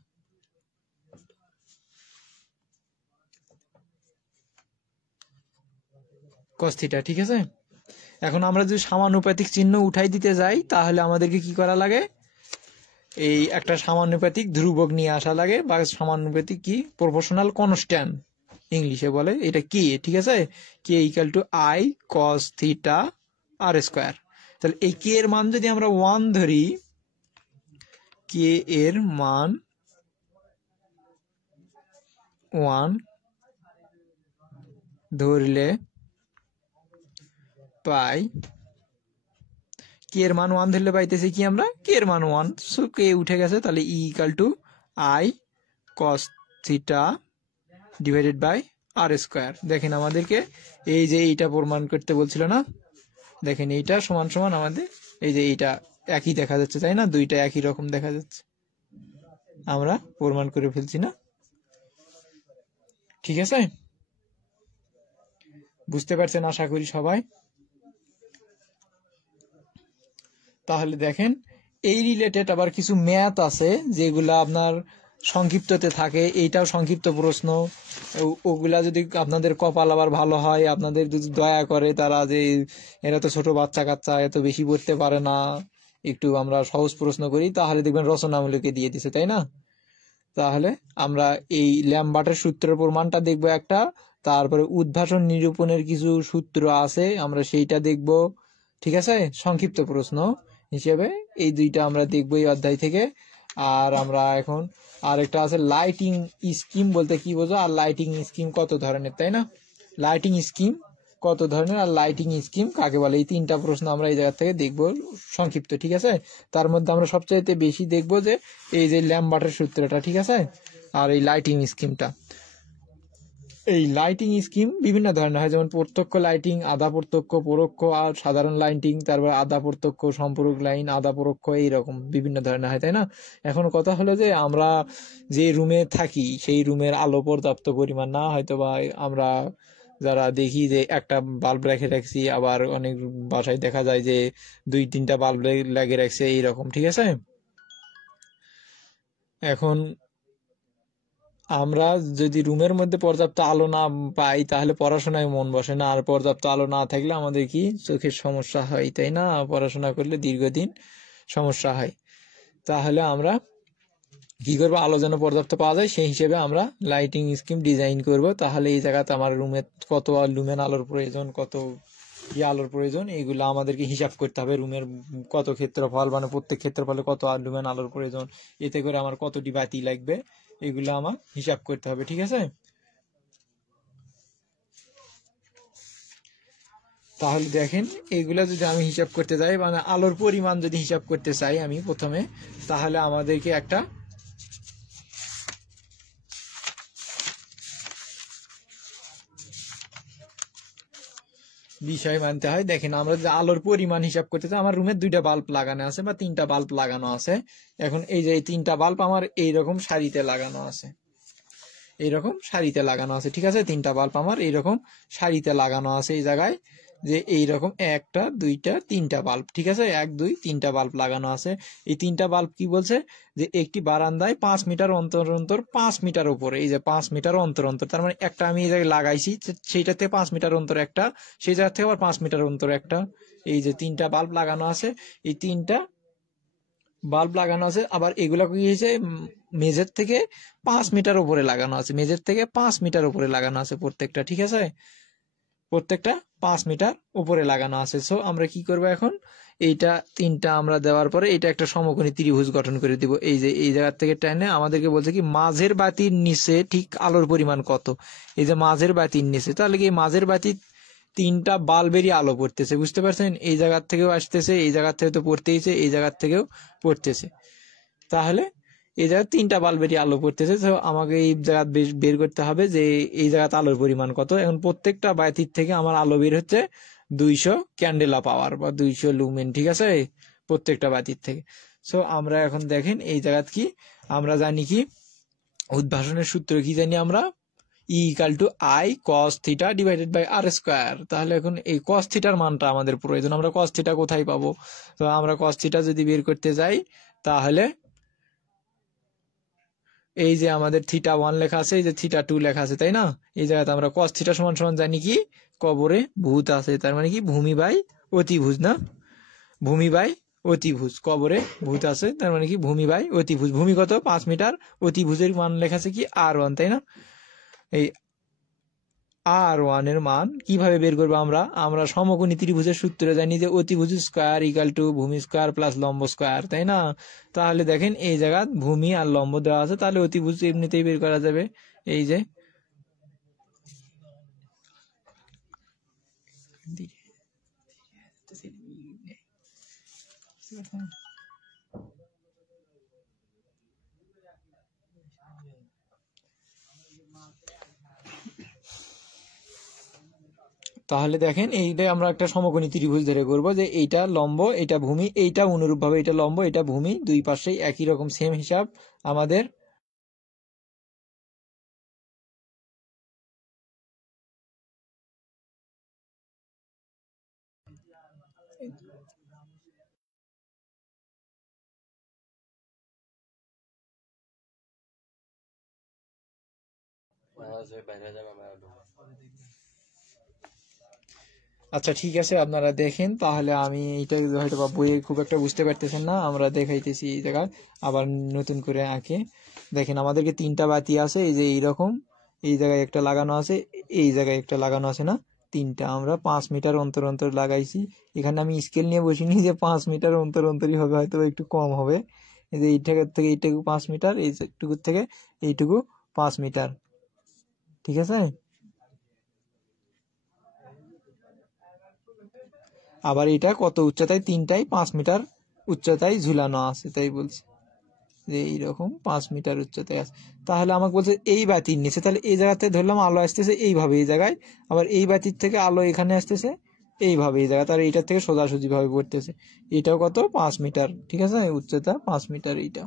cos থিটা, ঠিক আছে। এখন আমরা যদি সমানুপাতিক চিহ্ন উঠাই দিতে যাই তাহলে আমাদেরকে কি করা লাগে, এই একটা সমানুপাতিক ধ্রুবক নিয়ে আসা লাগে, বা সমানুপাতিক কি প্রপোর্শনাল কনস্ট্যান্ট ইংলিশে বলে, এটা কি, ঠিক আছে, K equal to I cos theta r²। তাহলে এই কে এর মান যদি আমরা 1 ধরি, কে এর মান 1 ধরলে পাই, কে এর মান 1 ধরলে পাইতেছি কি আমরা, কে এর মান 1, সো কে উঠে গেছে। তাহলে E equal to I cos theta /r²। দেখেন আমাদেরকে এই যে এইটা প্রমাণ করতে বলছিল না, দেখেন এইটা সমান সমান আমাদের এই যে এইটা একই দেখা যাচ্ছে, তাই না, দুইটা একই রকম দেখা যাচ্ছে, আমরা প্রমাণ করে ফেলছি না, ঠিক আছে। বুঝতে পারছেন আশা করি সবাই। তাহলে দেখেন এই রিলেটেড আবার কিছু ম্যাথ আছে যেগুলা আপনার সংক্ষিপ্ততে থাকে, এইটাও সংক্ষিপ্ত প্রশ্ন। ওগুলা যদি আপনাদের কপাল আবার ভালো হয়, আপনাদের যদি দয়া করে তারা, যে এরা তো ছোট বাচ্চা কাচ্চা এত বেশি পড়তে পারে না, একটু আমরা সহজ প্রশ্ন করি, তাহলে দেখবেন রচনামূলকে দিয়ে দিছে, তাই না? তাহলে আমরা এই ল্যাম্বার্টের সূত্রের প্রমাণটা দেখবো একটা, তারপরে উদ্ভাসন নিরূপণের কিছু সূত্র আছে আমরা সেইটা দেখব, ঠিক আছে, সংক্ষিপ্ত প্রশ্ন হিসেবে এই দুইটা আমরা দেখবো এই অধ্যায় থেকে। আর আমরা এখন আরেকটা আছে লাইটিং স্কিম বলতে কি বোঝো, আর লাইটিং স্কিম কত ধরনের, তাই না? লাইটিং স্কিম কত ধরনের আর লাইটিং স্কিম কাকে বলে, এই তিনটা প্রশ্ন আমরা এই জায়গা থেকে দেখবো সংক্ষিপ্ত, ঠিক আছে? তার মধ্যে আমরা সবচাইতে বেশি দেখবো যে এই যে ল্যাম্বার্টের সূত্রটা, ঠিক আছে, আর এই লাইটিং স্কিমটা। এই লাইটিং স্কিম বিভিন্ন ধরনের হয়, যেমন প্রত্যক্ষ লাইটিং, আধা প্রত্যক্ষ, পরোক্ষ, আর সাধারণ লাইটিং, তারপর আধা প্রত্যক্ষ, সম্পূরক লাইন, আধা পরোক্ষ, এইরকম বিভিন্ন ধরনের হয়, তাই না? এখন কথা হলো যে আমরা যে রুমে থাকি সেই রুমের আলো পর্যাপ্ত পরিমাণ না, হয়তো বা আমরা যারা দেখি যে একটা বাল্ব রেখে রাখছি, আবার অনেক বাসায় দেখা যায় যে 2-3টা বাল্ব লাগিয়ে রাখছে, এইরকম, ঠিক আছে? এখন আমরা যদি রুমের মধ্যে পর্যাপ্ত আলো না পাই তাহলে পড়াশোনায় মন বসে না, আর পর্যাপ্ত আলো না থাকলে আমাদের কি চোখের সমস্যা হয়, তাই না? পড়াশোনা করলে দীর্ঘদিন সমস্যা হয়। তাহলে আমরা কি করবো, আলো যেন পর্যাপ্ত পাওয়া যায় সেই হিসেবে আমরা লাইটিং স্কিম ডিজাইন করব। তাহলে এই জায়গাতে আমার রুমে কত লুমেন আলোর প্রয়োজন, কত কি আলোর প্রয়োজন, এইগুলো আমাদেরকে হিসাব করতে হবে। রুমের কত ক্ষেত্রফল, মানে প্রত্যেক ক্ষেত্রফলে কত লুমেন আলোর প্রয়োজন, এতে করে আমার কতটি বাতি লাগবে, এগুলো আমার হিসাব করতে হবে, ঠিক আছে? তাহলে দেখেন এইগুলা যদি আমি হিসাব করতে যাই, মানে আলোর পরিমাণ যদি হিসাব করতে চাই আমি প্রথমে, তাহলে আমাদেরকে একটা বিষয় মানতে হয়। দেখেন আমরা যে আলোর পরিমাণ হিসাব করতে চাই, আমার রুমে 2টা বাল্ব লাগানো আছে বা 3টা বাল্ব লাগানো আছে। এখন এই যে এই 3টা বাল্ব আমার এইরকম সারিতে লাগানো আছে, এইরকম সারিতে লাগানো আছে, ঠিক আছে? 3টা বাল্ব আমার এইরকম সারিতে লাগানো আছে এই জায়গায়, যে এইরকম 1টা 2টা 3টা বাল্ব, ঠিক আছে? 1 2 3টা বাল্ব লাগানো আছে। এই 3টা বাল্ব কি বলছে, যে একটি বারান্দায় 5 মিটার অন্তর অন্তর 5 মিটার উপরে, এই যে 5 মিটার অন্তর অন্তর, তার মানে একটা আমি এই জায়গায় লাগাইছি, সেইটাতে 5 মিটার অন্তর একটা, সেই জায়গা থেকে আবার 5 মিটার অন্তর একটা, এই যে 3টা বাল্ব লাগানো আছে। এই 3টা বাল্ব লাগানো আছে, আবার এগুলা কি হয়েছে, মেঝের থেকে 5 মিটার উপরে লাগানো আছে, মেঝের থেকে 5 মিটার উপরে লাগানো আছে প্রত্যেকটা, ঠিক আছে? প্রত্যেকটা 5 মিটার উপরে লাগানো আছে। সো আমরা কি করব এখন, এইটা 3টা আমরা দেওয়ার পরে এটা একটা সমকোণী ত্রিভুজ গঠন করে দিব। এই যে এই জায়গা থেকে টেনে আমাদেরকে বলছে কি মাঝের বাতির নিচে ঠিক আলোর পরিমাণ কত, এই যে মাঝের বাতির নিচে, তাহলে কি মাঝের বাতি 3টা বাল্বেরই আলো পড়তেছে, বুঝতে পারছেন? এই জায়গার থেকেও আসতেছে, এই জায়গার থেকে তো পড়তেইছে, এই জায়গার থেকেও পড়তেছে, তাহলে এই জায়গায় 3টা বাল্বেরই আলো পড়তেছে। তো আমাকে এই জায়গা বের করতে হবে যে এই জায়গাতে আলোর পরিমাণ কত। এখন প্রত্যেকটা বাতির থেকে আমার আলো বের হচ্ছে 200 ক্যান্ডেলা পাওয়ার বা 200 লুমেন, ঠিক আছে? প্রত্যেকটা বাতির থেকে। সো আমরা এখন দেখেন এই জায়গাত কি আমরা জানি, কি উদ্ভাসনের সূত্র কি জানি আমরা, E=I cos theta divided by R square. তাহলে এখন এই cos থিটার মানটা আমাদের প্রয়োজন, আমরা cos থিটা কোথায় পাবো? তো আমরা cos থিটা যদি বের করতে যাই, তাহলে এই যে আমাদের θ1 লেখা আছে, এই যে θ2 লেখা আছে, তাই না? এই জায়গাতে আমরা cos থিটা সমান সমান জানি কি, কবরে ভূত আছে, তার মানে কি ভূমি বাই অতিভুজ, না? ভূমি বাই অতিভুজ, কবরে ভূত আছে, তার মানে কি ভূমি বাই অতিভুজ। ভূমি কত? 5 মিটার, অতিভুজের মান লেখা আছে কি R1, তাই না? এই R1 এর মান কিভাবে বের করবো আমরা? আমরা সমকোণী ত্রিভুজের সূত্রে জানি যে অতিভুজ স্কয়ার ইকাল টু ভূমি স্কয়ার প্লাস লম্ব স্কয়ার, তাই না? তাহলে দেখেন এই জায়গা ভূমি আর লম্ব দেওয়া আছে, তাহলে অতিভুজ এমনিতেই বের করা যাবে। এই যে তাহলে দেখেন এইটাই আমরা একটা সমকোণী ত্রিভুজ ধরে করবো, যে এইটা লম্ব, এটা ভূমি, এইটা অনুরূপ ভাবে এটা লম্ব, এটা ভূমি, দুই পাশেই একই রকম সেম হিসাব আমাদের আচ্ছা ঠিক আছে, আপনারা দেখেন তাহলে। আমি এটা হয়তো বা বইয়ে খুব একটা বুঝতে পারতেছেন না, আমরা দেখাইতেছি এই জায়গায় আবার নতুন করে আঁকে। দেখেন আমাদেরকে তিনটা বাতি আছে, এই যে এইরকম, এই জায়গায় একটা লাগানো আছে, এই জায়গায় একটা লাগানো আছে না, তিনটা। আমরা 5 মিটার অন্তর অন্তর লাগাইছি। এখানে আমি স্কেল নিয়ে বসিনি যে 5 মিটার অন্তর অন্তরই হবে, হয়তো একটু কম হবে। এই যে এইটাকে থেকে এইটুকু 5 মিটার, এইটুকু থেকে এইটুকু 5 মিটার, ঠিক আছে। আবার এটা কত উচ্চতায়, তিনটাই 5 মিটার উচ্চতায় ঝুলানো আছে, তাই বলছে যে এইরকম 5 মিটার উচ্চতায় আছে। তাহলে আমাকে বলছে এই বাতির নিচে, তাহলে এই জায়গাতে ধরলাম আলো আসতেছে এইভাবে এই জায়গায়, আবার এই বাতির থেকে আলো এখানে আসতেছে এইভাবে এই জায়গা, তাহলে এইটার থেকে সোজাসুজি ভাবে পড়তেছে। এটাও কত, 5 মিটার, ঠিক আছে, উচ্চতা 5 মিটার এইটা।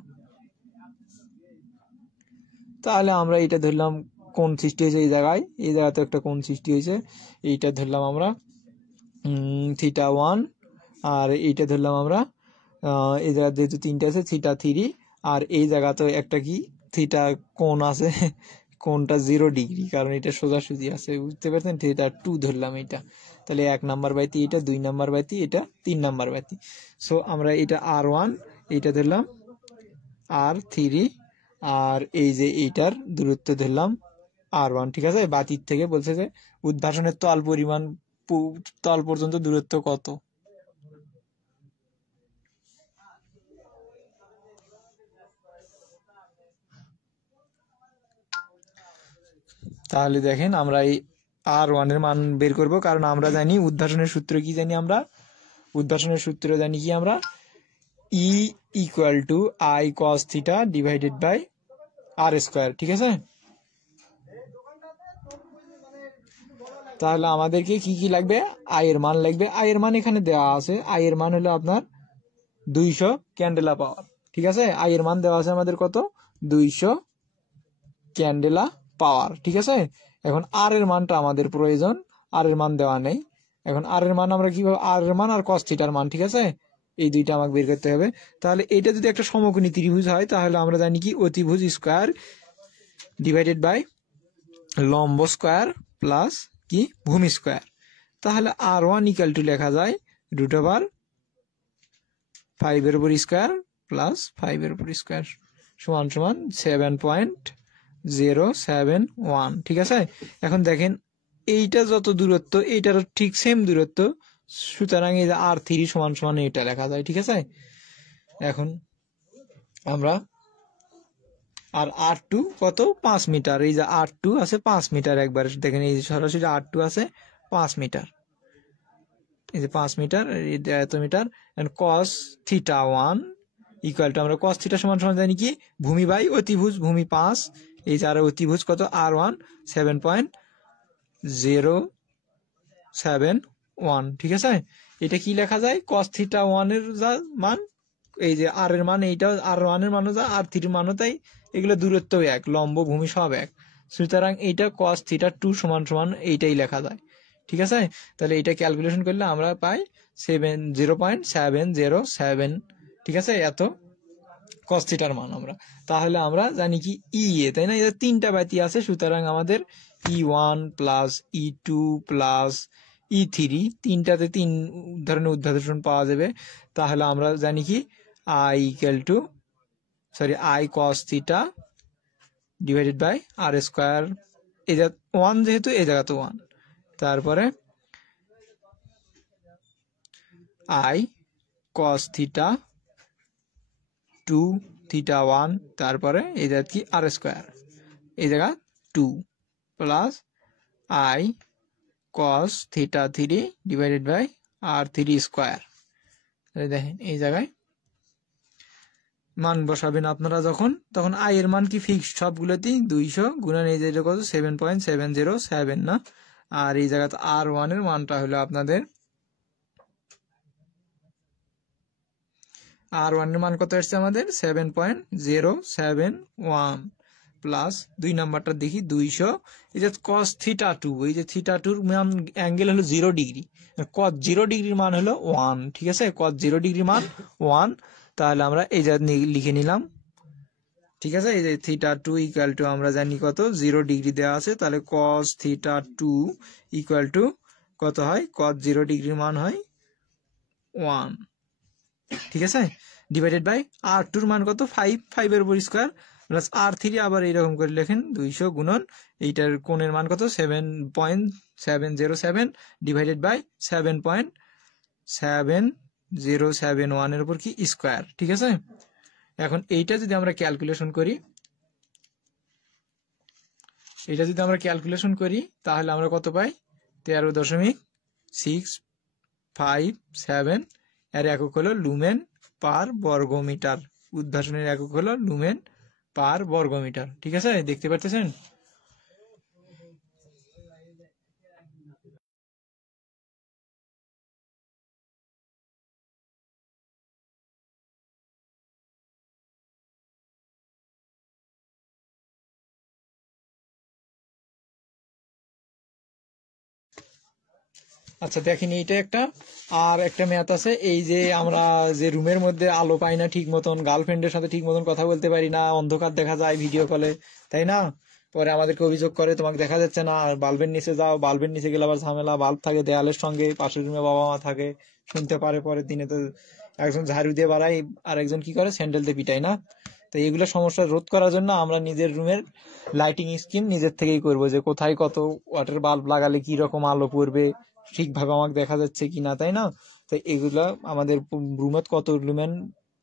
তাহলে আমরা এটা ধরলাম কোণ সৃষ্টি হয়েছে এই জায়গায়, এই জায়গাতে একটা কোণ সৃষ্টি হয়েছে, এইটা ধরলাম আমরা θ1, আর এইটা ধরলাম আমরা এই জায়গা যেহেতু তিনটা আছে θ3, আর এই জায়গাতে একটা কি থিটা কোণ আছে, কোণটা 0 ডিগ্রি, কারণ এটা সোজাসুজি আছে, বুঝতে পারছেন। θ2 ধরলাম এটা, তাহলে 1 নাম্বার বাতি এটা, 2 নাম্বার বাতি এটা, 3 নাম্বার বাতি। সো আমরা এটা R1, এইটা ধরলাম R3, আর এই যে এইটার দূরত্ব ধরলাম R1, ঠিক আছে। বাতির থেকে বলছে যে উদ্ভাসনের তল পরিমাণ, তল পর্যন্ত দূরত্ব কত। তাহলে দেখেন আমরা এই R1 এর মান বের করব, কারণ আমরা জানি উদ্ভাসনের সূত্র কি জানি, আমরা উদ্ভাসনের সূত্র জানি কি, আমরা E equal to I cos theta divided by R square, ঠিক আছে। তাহলে আমাদেরকে কি কি লাগবে, I এর মান লাগবে। I এর মান এখানে দেওয়া আছে, I এর মান হলো আপনার 200 ক্যান্ডেলা পাওয়ার, ঠিক আছে। I এর মান দেওয়া আছে আমাদের কত, 200 ক্যান্ডেলা পাওয়ার, ঠিক আছে। এখন আর এর মানটা আমাদের প্রয়োজন, আর এর মান দেওয়া নেই। এখন আর এর মান আমরা কিভাবে, আর এর মান আর cos থিটার মান, ঠিক আছে, এই দুইটা আমাকে বের করতে হবে। তাহলে এটা যদি একটা সমকোণী ত্রিভুজ হয়, তাহলে আমরা জানি কি অতিভুজ স্কয়ার ডিভাইডেড বাই লম্ব স্কয়ার প্লাস কি ভূমি স্কয়ার। তাহলে R1 ইকুয়াল টু লেখা যায় √5 এর উপর স্কয়ার প্লাস 5 এর উপর স্কয়ার সমান সমান 7.071, ঠিক আছে। এখন দেখেন এইটা যত দূরত্ব, এইটারও ঠিক সেম দূরত্ব, সুতরাং এই যে R3 সমান সমান এটা লেখা যায়, ঠিক আছে। এখন আমরা আর R2 কত, 5 মিটার, এই যে R2 আছে 5 মিটার, একবার দেখেন এই যে সরাসরি R2 আছে 5 মিটার, এই যে 5 মিটার, এই যে এত মিটার। cos θ1 ইকুয়াল টু, আমরা cos থিটা সমান সমান জানি কি ভূমি বাই অতিভুজ, ভূমি 5, এই যে আর অতিভুজ কত R1 7.071, ঠিক আছে। এটা কি লেখা যায়, cos θ1 এর যা মান, এই যে আর এর মান, এইটা R1 এর মানও যা, R3 এর মানও তাই, এগুলো দূরত্ব এক, লম্ব ভূমি সব এক, সুতরাং এইটা cos θ2 সমান সমান এইটাই লেখা যায়, ঠিক আছে। তাহলে এটা ক্যালকুলেশন করলে আমরা পাই 0.707, ঠিক আছে, এত cos থিটার মান আমরা। তাহলে আমরা জানি কি E, তাই না, এটা তিনটা বাতি আছে, সুতরাং আমাদের E1 plus E2 plus E3, তিনটাতে তিন ধরনের উদ্ভাসন পাওয়া যাবে। তাহলে আমরা জানি কি I cos theta divided by R square, এই যে 1 যেহেতু এই জায়গা তো 1, তারপরে I cos থিটা 2 θ1, তারপরে এই জায়গা কি R স্কয়ার, এই জায়গা 2 plus I cos θ3 divided by R3 square. দেখেন এই জায়গায় মান বসাবেন আপনারা যখন, তখন I এর মান কি ফিক্সড সবগুলোতেই 200 গুণন এই যে কত 7.707 না, আর এই জায়গাতে R1 এর মানটা হলো আপনাদের, R1 এর মান কত আসছে আমাদের 7.071 প্লাস 2 নাম্বারটা দেখি 200, এই যে cos θ2, এই যে θ2 মান অ্যাঙ্গেল হলো 0 ডিগ্রি, cos 0 ডিগ্রির মান হলো 1, ঠিক আছে, cos 0 ডিগ্রির মান 1। তাহলে আমরা এই যা লিখে নিলাম ঠিক আছে, এই যে θ2 ইকুয়াল টু আমরা জানি কত 0 ডিগ্রি দেওয়া আছে, তাহলে cos θ2 ইকুয়াল টু কত হয়, cos 0 ডিগ্রির মান হয় 1, ঠিক আছে, ডিভাইডেড বাই r2 এর মান কত 5, 5 এর উপর স্কয়ার প্লাস r3 আবার এইরকম করে লেখেন 200 গুণন এইটার কোণের মান কত 7.707 ডিভাইডেড বাই 7.7071 এর উপর কি স্কয়ার, ঠিক আছে। এখন এইটা যদি আমরা ক্যালকুলেশন করি, তাহলে আমরা কত পাই 13.657, এর একক হলো লুমেন পার বর্গমিটার, উদ্ভাসনের একক হলো লুমেন পার বর্গমিটার, ঠিক আছে, দেখতে পাচ্ছেন। আচ্ছা দেখেন, এইটা একটা আর একটা ম্যাথ আছে, এই যে আমরা যে রুমের মধ্যে আলো পাই না ঠিক মতন, গার্লফ্রেন্ডের সাথে ঠিক মতন কথা বলতে পারি না, অন্ধকার দেখা যায় ভিডিও কলে, তাই না, পরে আমাদেরকে অভিযোগ করে তোমাকে দেখা যাচ্ছে না, আর বাল্বের নিচে যাও, বাল্বের নিচে গেলে আবার ঝামেলা, বাল্ব থাকে দেয়ালের সঙ্গে, পাশের রুমে বাবা মা থাকে, শুনতে পারে, পরের দিনে তো একজন ঝাড়ু দিয়ে বাড়াই আর একজন কি করে স্যান্ডেল দিয়ে পিটায় না। তো এইগুলো সমস্যা রোধ করার জন্য আমরা নিজের রুমের লাইটিং স্কিম নিজের থেকেই করব, যে কোথায় কত ওয়াটের বাল্ব লাগালে কি রকম আলো পড়বে, ঠিকভাবে আমাকে দেখা যাচ্ছে কিনা, তাই না। তো এগুলা আমাদের রুমে কত লুমেন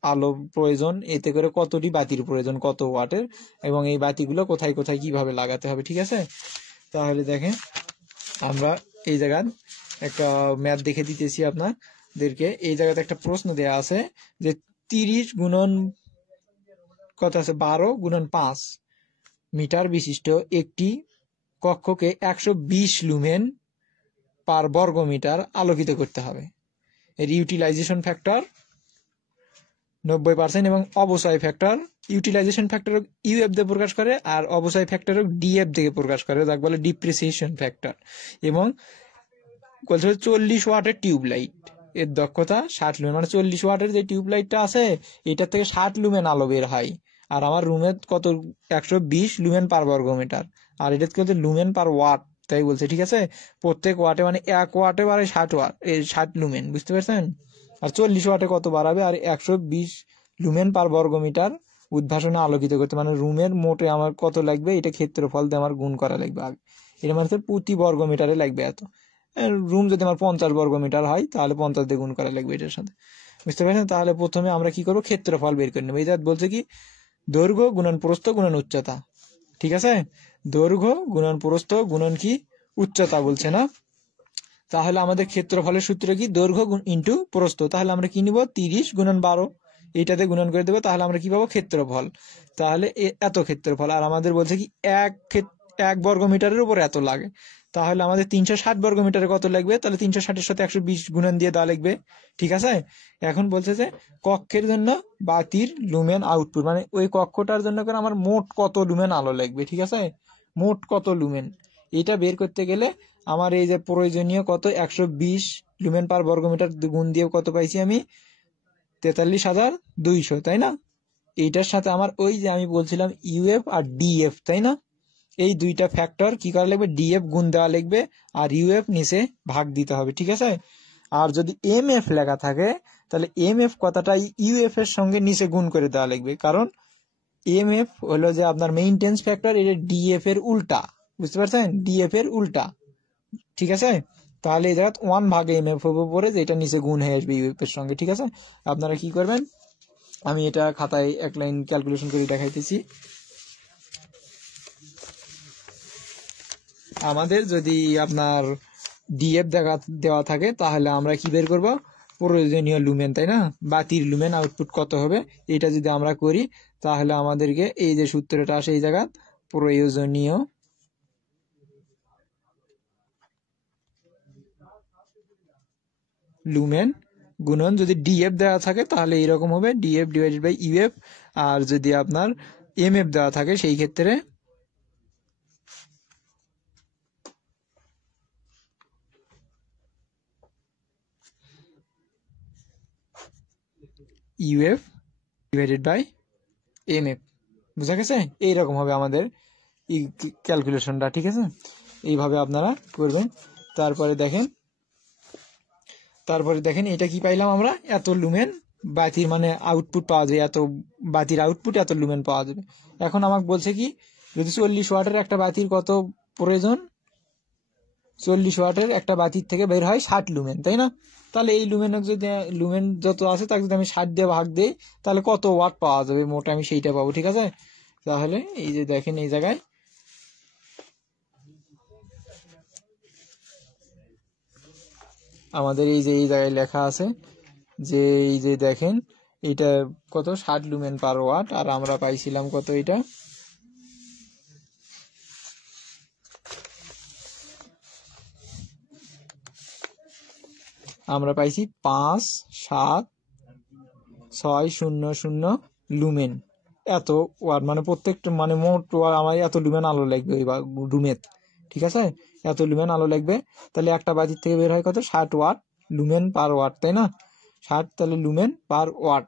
আলো প্রয়োজন, এতে করে কতটি বাতির প্রয়োজন, কত ওয়াটের, এবং এই বাতিগুলো কোথায় কোথায় কিভাবে লাগাতে হবে, ঠিক আছে। তাহলে দেখেন, আমরা এই জায়গায় একটা ম্যাথ দেখে দিতেছি আপনাদেরকে। এই জায়গাতে একটা প্রশ্ন দেয়া আছে যে 30 গুণন কত আছে 12 গুণন 5 মিটার বিশিষ্ট একটি কক্ষকে 120 লুমেন পার বর্গমিটার আলোকিত করতে হবে। এর ইউটিলাইজেশন ফ্যাক্টর 90% এবং অবচয় ফ্যাক্টর, ইউটিলাইজেশন ফ্যাক্টর ইউএফ দিয়ে প্রকাশ করে আর অবচয় ফ্যাক্টর ডিএফ দিয়ে প্রকাশ করে, যাকে বলে ডিপ্রিসিয়েশন ফ্যাক্টর। এবং 40 ওয়াটের টিউব লাইট, এর দক্ষতা 60 লুমেন, মানে 40 ওয়াটের যে টিউব লাইটটা আছে এটার থেকে 60 লুমেন আলো বের হয়। আর আমার রুমে কত 120 লুমেন পার বর্গমিটার, আর এটা কিন্তু লুমেন পার ওয়াট তাই বলছে, ঠিক আছে। প্রত্যেক ওয়াটে মানে 1 ওয়াটে বাড়ে 60 ওয়াট, এই 60 লুমেন, বুঝতে পারছেন। আর 40 ওয়াটে কত বাড়াবে, আর 120 লুমেন পার বর্গমিটার উদ্ভাসনে আলোকিত করতে, মানে রুমের মোটে আমার কত লাগবে এটা ক্ষেত্রফল দিয়ে আমার গুণ করা লাগবে আগে, এটা মানে প্রতি বর্গমিটারে লাগবে এত। রুম যদি আমার 50 বর্গমিটার হয় তাহলে 50 দিয়ে গুণ করা লাগবে এটার সাথে, বুঝতে পারছেন। তাহলে প্রথমে আমরা কি করবো, ক্ষেত্রফল বের করে নেবো। এই বলছে কি দৈর্ঘ্য গুণন প্রস্থ গুণন উচ্চতা, ঠিক আছে, দৈর্ঘ্য গুণন প্রস্থ গুণন কি উচ্চতা বলছে না। তাহলে আমাদের ক্ষেত্রফলের সূত্র কি দৈর্ঘ্য ইন্টু প্রস্থ, তাহলে আমরা কি নিব 30 গুণন 12, এইটাতে গুণন করে দেবো, তাহলে আমরা কি পাবো ক্ষেত্রফল। তাহলে এত ক্ষেত্রফল, আর আমাদের বলছে কি এক বর্গমিটারের উপর এত লাগে, তাহলে আমাদের 360 বর্গমিটারে কত লাগবে, তাহলে 360-এর সাথে 120 গুণন দিয়ে দেওয়া লাগবে, ঠিক আছে। এখন বলছে যে কক্ষের জন্য বাতির লুমেন আউটপুট, মানে ওই কক্ষটার জন্য করে আমার মোট কত লুমেন আলো লাগবে, ঠিক আছে, মোট কত লুমেন, এটা বের করতে গেলে আমার এই যে প্রয়োজনীয় কত 120 লুমেন পার বর্গমিটার গুণ দিয়ে কত পাইছি আমি 43,200, তাই না। এইটার সাথে আমার ওই যে আমি বলছিলাম ইউএফ আর ডিএফ, তাই না, এই দুইটা ফ্যাক্টর কি করা লাগবে, ডিএফ গুণ দেওয়া লাগবে আর ইউএফ নিচে ভাগ দিতে হবে, ঠিক আছে। আর যদি এমএফ লেখা থাকে তাহলে এমএফ কথাটা ইউএফ এর সঙ্গে নিচে গুণ করে দেওয়া লাগবে, কারণ এমএফ হলো যে আপনার মেইনটেন্স ফ্যাক্টর, এটা ডিএফ এর উল্টা, বুঝতে পারছেন, ডিএফ এর উল্টা, ঠিক আছে। তাহলে এই জায়গায় 1 ভাগে এমএফ হবে পরে, যে এটা নিচে গুণ হয়ে আসবে ইউএফ এর সঙ্গে, ঠিক আছে। আপনারা কি করবেন, আমি এটা খাতায় এক লাইন ক্যালকুলেশন করে দেখাইতেছি। আমাদের যদি আপনার ডিএফ দেওয়া থাকে তাহলে আমরা কি বের করব, প্রয়োজনীয় লুমেন, তাই না, বাতির লুমেন আউটপুট কত হবে, এটা যদি আমরা করি তাহলে আমাদেরকে এই যে সূত্রটা আসে এই জায়গা প্রয়োজনীয় লুমেন গুণন, যদি ডিএফ দেওয়া থাকে তাহলে এরকম হবে ডিএফ ডিভাইডেড বাই ইউএফ, আর যদি আপনার এমএফ দেওয়া থাকে সেই ক্ষেত্রে ইউএফ ডিভাইডেড বাই এমএফ, বুঝা গেছে? এইরকম হবে আমাদের ক্যালকুলেশনটা, ঠিক আছে? এইভাবে আপনারা করবেন। তারপরে দেখেন এটা কি পাইলাম আমরা, এত লুমেন বাতির মানে আউটপুট পাওয়া যায়, এত বাতির আউটপুট এত লুমেন পাওয়া যাবে। এখন আমাকে বলছে কি, যদি 40 ওয়াটের একটা বাতির কত প্রয়োজন, 40 ওয়াটের একটা বাতির থেকে বের হয় 60 লুমেন, তাই না? তাহলে এই লুমেন যত আছে তাকে যদি আমি 60 দিয়ে ভাগ দিই, তাহলে কত ওয়াট পাওয়া যাবে মোট, আমি সেইটা পাবো, ঠিক আছে? তাহলে এই যে দেখেন এই জায়গায় আমাদের এই জায়গায় লেখা আছে যে এই যে দেখেন এটা কত 60 লুমেন পার ওয়াট, আর আমরা পাইছিলাম কত, এটা আমরা পাইছি 5760 লুমেন, এত ওয়াট মানে প্রত্যেকটা মানে মোট আমার এত লুমেন আলো লাগবে ওই রুমে, ঠিক আছে? এত লুমেন আলো লাগবে। তাহলে একটা বাতির থেকে বের হয় কত, 60 ওয়াট লুমেন পার ওয়াট, তাই না? 60 তাহলে লুমেন পার ওয়াট।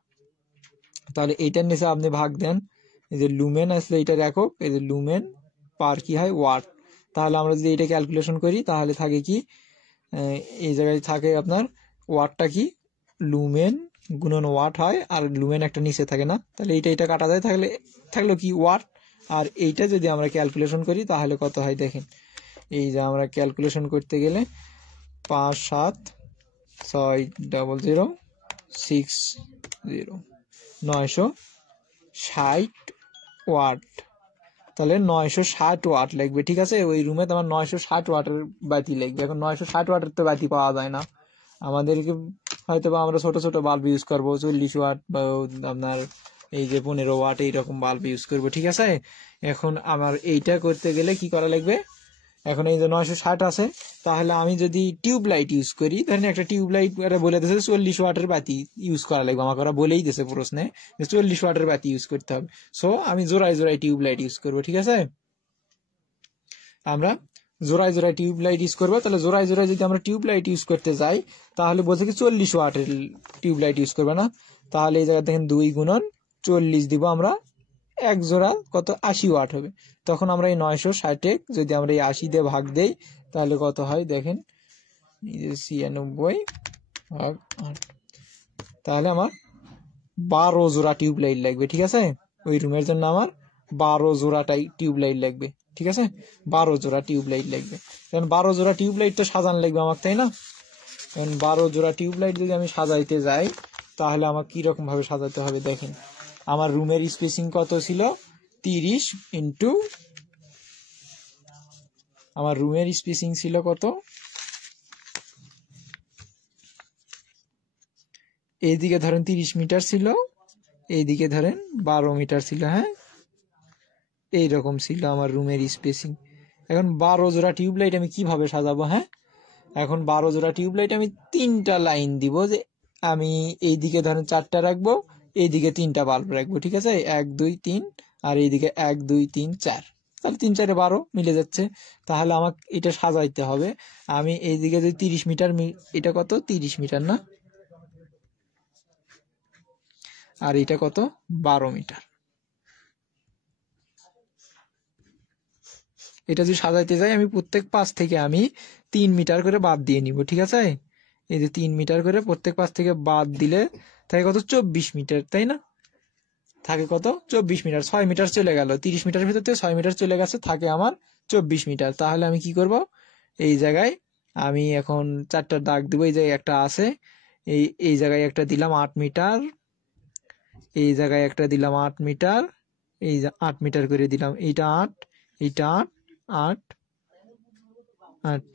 তাহলে এইটার নিচে আপনি ভাগ দেন, এই যে লুমেন আসলে এটার একক, এই যে লুমেন পার কি হয় ওয়াট। তাহলে আমরা যদি এটা ক্যালকুলেশন করি তাহলে থাকে কি, এই জায়গায় থাকে আপনার ওয়াটটা কি, লুমেন গুণন ওয়াট হয়, আর লুমেন একটা নিচে থাকে না, তাহলে এটা কাটা যায়, থাকলো কি ওয়াট। আর এইটা যদি আমরা ক্যালকুলেশন করি তাহলে কত হয় দেখেন, এই যে আমরা ক্যালকুলেশন করতে গেলে 576060 960 ওয়াট, তাহলে 960 ওয়াট লাগবে, ঠিক আছে? ওই রুমে তোমার 960 ওয়াটের বাতি লাগবে। এখন 960 ওয়াটের তো বাতি পাওয়া যায় না আমাদেরকে, হয়তো বা আমরা ছোট ছোট বাল্ব ইউজ করবো, 40 ওয়াট বা আপনার এই যে 15 ওয়াট এইরকম বাল্ব ইউজ করবো, ঠিক আছে? এখন আমার এইটা করতে গেলে কি করা লাগবে, এখন এই যে 960 আছে, তাহলে আমি যদি টিউব লাইট ইউজ করি, ধরেন একটা টিউব লাইট বলে দিয়েছে 40 ওয়াটের বাতি ইউজ করা লাগবে, আমাকে ওরা বলেই দিয়েছে প্রশ্নে যে 40 ওয়াটের বাতি ইউজ করতে হবে। সো আমি জোড়ায় জোড়ায় টিউব লাইট ইউজ করবো, ঠিক আছে? আমরা জোড়ায় জোড়ায় টিউব লাইট ইউজ করবো। তাহলে জোড়ায় জোড়ায় যদি আমরা টিউব লাইট ইউজ করতে যাই, তাহলে বলছে কি 40 ওয়াটের টিউব লাইট ইউজ করবে না। তাহলে এই জায়গায় দেখেন 2 গুণন 40 দিব আমরা, এক জোড়া কত 80 ওয়াট হবে। তখন আমরা এই 960 যদি আমরা এই 80 দিয়ে ভাগ দেই তাহলে কত হয় দেখেন, 96 ভাগ 8, তাহলে আমার 12 জোড়া টিউব লাইট লাগবে, ঠিক আছে? ওই রুমের জন্য আমার 12 জোড়া টিউব লাইট লাগবে, ঠিক আছে? 12 জোড়া টিউব লাইট লাগবে। কারণ 12 জোড়া টিউব লাইট তো সাজানো লাগবে আমার, তাই না? কারণ 12 জোড়া টিউব লাইট যদি আমি সাজাইতে যাই তাহলে আমার কি রকম ভাবে সাজাতে হবে দেখেন, আমার রুমের স্পেসিং কত ছিল, 30 ইন্টু, আমার রুমের স্পেসিং ছিল কত, এইদিকে ধরেন 30 মিটার ছিল, এইদিকে ধরেন 12 মিটার ছিল, হ্যাঁ এইরকম ছিল আমার রুমের স্পেসিং। এখন 12 জোড়া টিউব লাইট আমি কিভাবে সাজাবো, হ্যাঁ? এখন 12 জোড়া টিউব লাইট আমি 3টা লাইন দিব, যে আমি এইদিকে ধরেন 4টা রাখবো, এইদিকে 3টা বাল্ব রাখবো, ঠিক আছে? 1 2 3, আর এইদিকে 1 2 3 4, তাহলে 3 4 12 মিলে যাচ্ছে। তাহলে আমাকে এটা সাজাইতে হবে, আমি এইদিকে যদি 30 মিটার, এটা কত 30 মিটার না, আর এটা কত 12 মিটার। এটা যদি সাজাইতে যাই আমি প্রত্যেক পাশ থেকে আমি 3 মিটার করে বাদ দিয়ে নিব, ঠিক আছে? এই যে 3 মিটার করে প্রত্যেক পাশ থেকে বাদ দিলে থাকে কত 24 মিটার, তাই না? থাকে কত 24 মিটার, 6 মিটার চলে গেল, 30 মিটার ভিতর থেকে 6 মিটার চলে গেছে, থাকে আমার 24 মিটার। তাহলে আমি কি করব, এই জায়গায় আমি এখন 4টা দাগ দিব, এই জায়গায় একটা আছে, এই জায়গায় একটা দিলাম 8 মিটার, এই জায়গায় একটা দিলাম 8 মিটার, এই 8 মিটার করে দিলাম, এইটা 8, এইটা 8 8 8,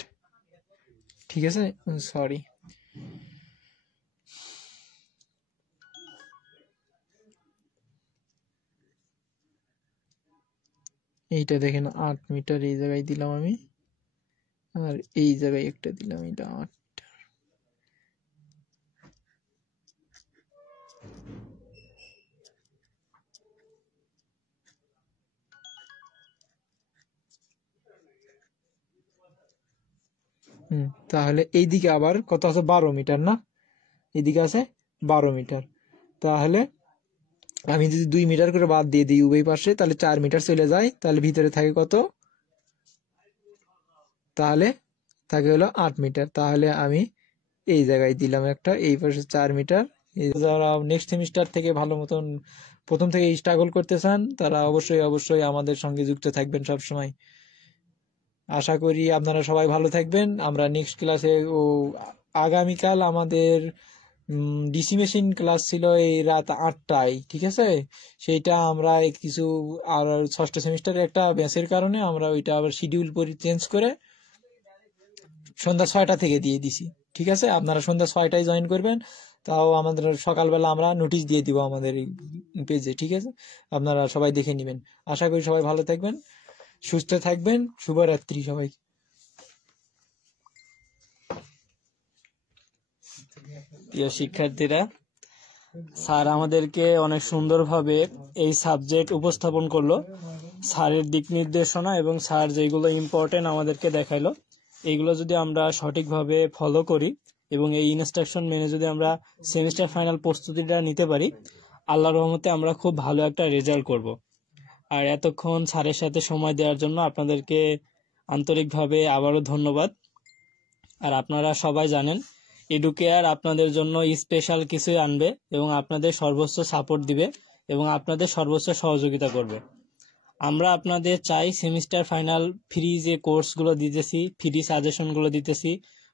ঠিক আছে? সরি, এইটা দেখেন 8 মিটার এই জায়গায় দিলাম আমি, আর এই জায়গায় একটা দিলাম, এটা 8। তাহলে এইদিকে আবার কত আছে 12 মিটার না, এইদিকে আছে 12 মিটার। তাহলে আমি যদি 2 মিটার করে বাদ দিয়ে দিই উভয় পাশে, তাহলে 4 মিটার চলে যায়, তাহলে ভিতরে থাকে কত? তাহলে থাকে হলো 8 মিটার। তাহলে আমি এই জায়গায় দিলাম একটা, এই পাশে 4 মিটার। যারা নেক্সট সেমিস্টার থেকে ভালো মতন প্রথম থেকে স্ট্রাগল করতে চান, তারা অবশ্যই অবশ্যই আমাদের সঙ্গে যুক্ত থাকবেন সব সময়। আশা করি আপনারা সবাই ভালো থাকবেন। আমরা নেক্সট ক্লাসে আগামীকাল আমাদের ডিসি মেশিন ক্লাস ছিল এই রাত 8টায়, ঠিক আছে? সেইটা আমরা কিছু আর ষষ্ঠ সেমিস্টারের একটা ব্যাচের কারণে আমরা ওইটা আবার শিডিউল চেঞ্জ করে সন্ধ্যা 6টা থেকে দিয়ে দিছি, ঠিক আছে? আপনারা সন্ধ্যা 6টায় জয়েন করবেন, তাও আমাদের সকালবেলা আমরা নোটিশ দিয়ে দিব আমাদের এই পেজে, ঠিক আছে? আপনারা সবাই দেখে নেবেন। আশা করি সবাই ভালো থাকবেন, সুস্থ থাকবেন। শুভরাত্রি সবাই। প্রিয় শিক্ষার্থীরা, স্যার আমাদেরকে অনেক সুন্দরভাবে এই সাবজেক্ট উপস্থাপন করলো। স্যারের দিক নির্দেশনা এবং স্যার যেগুলো ইম্পর্টেন্ট আমাদেরকে দেখাইলো, এইগুলো যদি আমরা সঠিকভাবে ফলো করি এবং এই ইনস্ট্রাকশন মেনে যদি আমরা সেমিস্টার ফাইনাল প্রস্তুতিটা নিতে পারি, আল্লাহর রহমতে আমরা খুব ভালো একটা রেজাল্ট করব। আর এতক্ষণ স্যারের সাথে সময় দেওয়ার জন্য আপনাদেরকে আন্তরিকভাবে আবারও ধন্যবাদ। আর আপনারা সবাই জানেন এডুকেয়ার আপনাদের জন্য স্পেশাল কিছুই আনবে এবং আপনাদের সর্বোচ্চ সাপোর্ট দিবে এবং আপনাদের সর্বোচ্চ সহযোগিতা করবে। আমরা আপনাদের চাই সেমিস্টার ফাইনাল ফ্রি যে কোর্সগুলো দিতেছি, ফ্রি সাজেশনগুলো দিতেছি,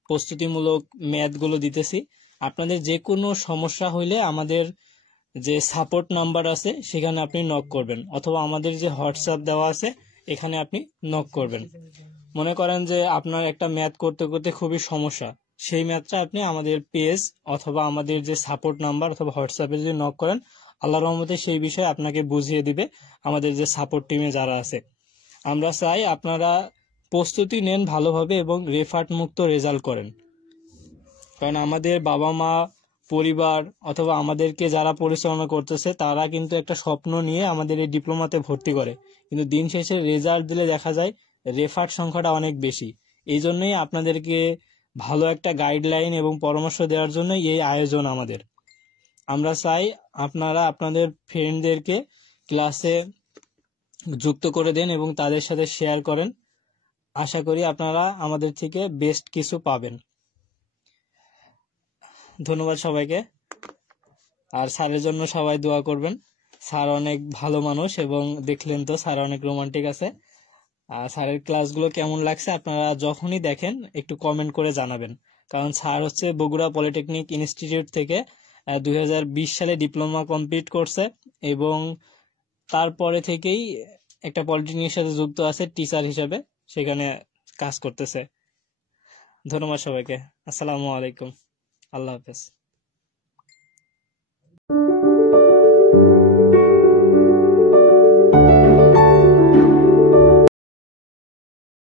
প্রস্তুতিমূলক ম্যাথগুলো দিতেছি, আপনাদের যে কোনো সমস্যা হইলে আমাদের যে সাপোর্ট নাম্বার আছে সেখানে আপনি নক করবেন, অথবা আমাদের যে হোয়াটসঅ্যাপ দেওয়া আছে এখানে আপনি নক করবেন। মনে করেন যে আপনার একটা ম্যাথ করতে করতে খুবই সমস্যা, সেই ম্যাথটা আপনি আমাদের পেজ অথবা আমাদের যে সাপোর্ট নাম্বার অথবা হোয়াটসঅ্যাপে যদি নক করেন, আল্লাহর রহমতে সেই বিষয়ে আপনাকে বুঝিয়ে দিবে আমাদের যে সাপোর্ট টিমে যারা আছে। আমরা চাই আপনারা প্রস্তুতি নেন ভালোভাবে এবং রেফার্ট মুক্ত রেজাল্ট করেন, কারণ আমাদের বাবা মা, পরিবার অথবা আমাদেরকে যারা পরিচালনা করতেছে তারা কিন্তু একটা স্বপ্ন নিয়ে আমাদের এই ডিপ্লোমাতে ভর্তি করে, কিন্তু দিন শেষে রেজাল্ট দিলে দেখা যায় রেফার্ট সংখ্যাটা অনেক বেশি। এই জন্যই আপনাদেরকে ভালো একটা গাইডলাইন এবং পরামর্শ দেওয়ার জন্য এই আয়োজন আমাদের। আমরা চাই আপনারা আপনাদের ফ্রেন্ডদেরকে ক্লাসে যুক্ত করে দেন এবং তাদের সাথে শেয়ার করেন। আশা করি আপনারা আমাদের থেকে বেস্ট কিছু পাবেন। ধন্যবাদ সবাইকে। আর স্যারের জন্য সবাই দোয়া করবেন। স্যার অনেক ভালো মানুষ এবং দেখলেন তো স্যার অনেক রোমান্টিক আছে। আর স্যারের ক্লাসগুলো কেমন লাগছে আপনারা যখনই দেখেন একটু কমেন্ট করে জানাবেন, কারণ স্যার হচ্ছে বগুড়া পলিটেকনিক ইনস্টিটিউট থেকে 2020 সালে ডিপ্লোমা কমপ্লিট করছে এবং তারপরে থেকেই একটা পলিটেকনিকের সাথে যুক্ত আছে টিচার হিসেবে, সেখানে কাজ করতেছে। ধন্যবাদ সবাইকে। আসসালামু আলাইকুম। আল্লাহ হাফেজ।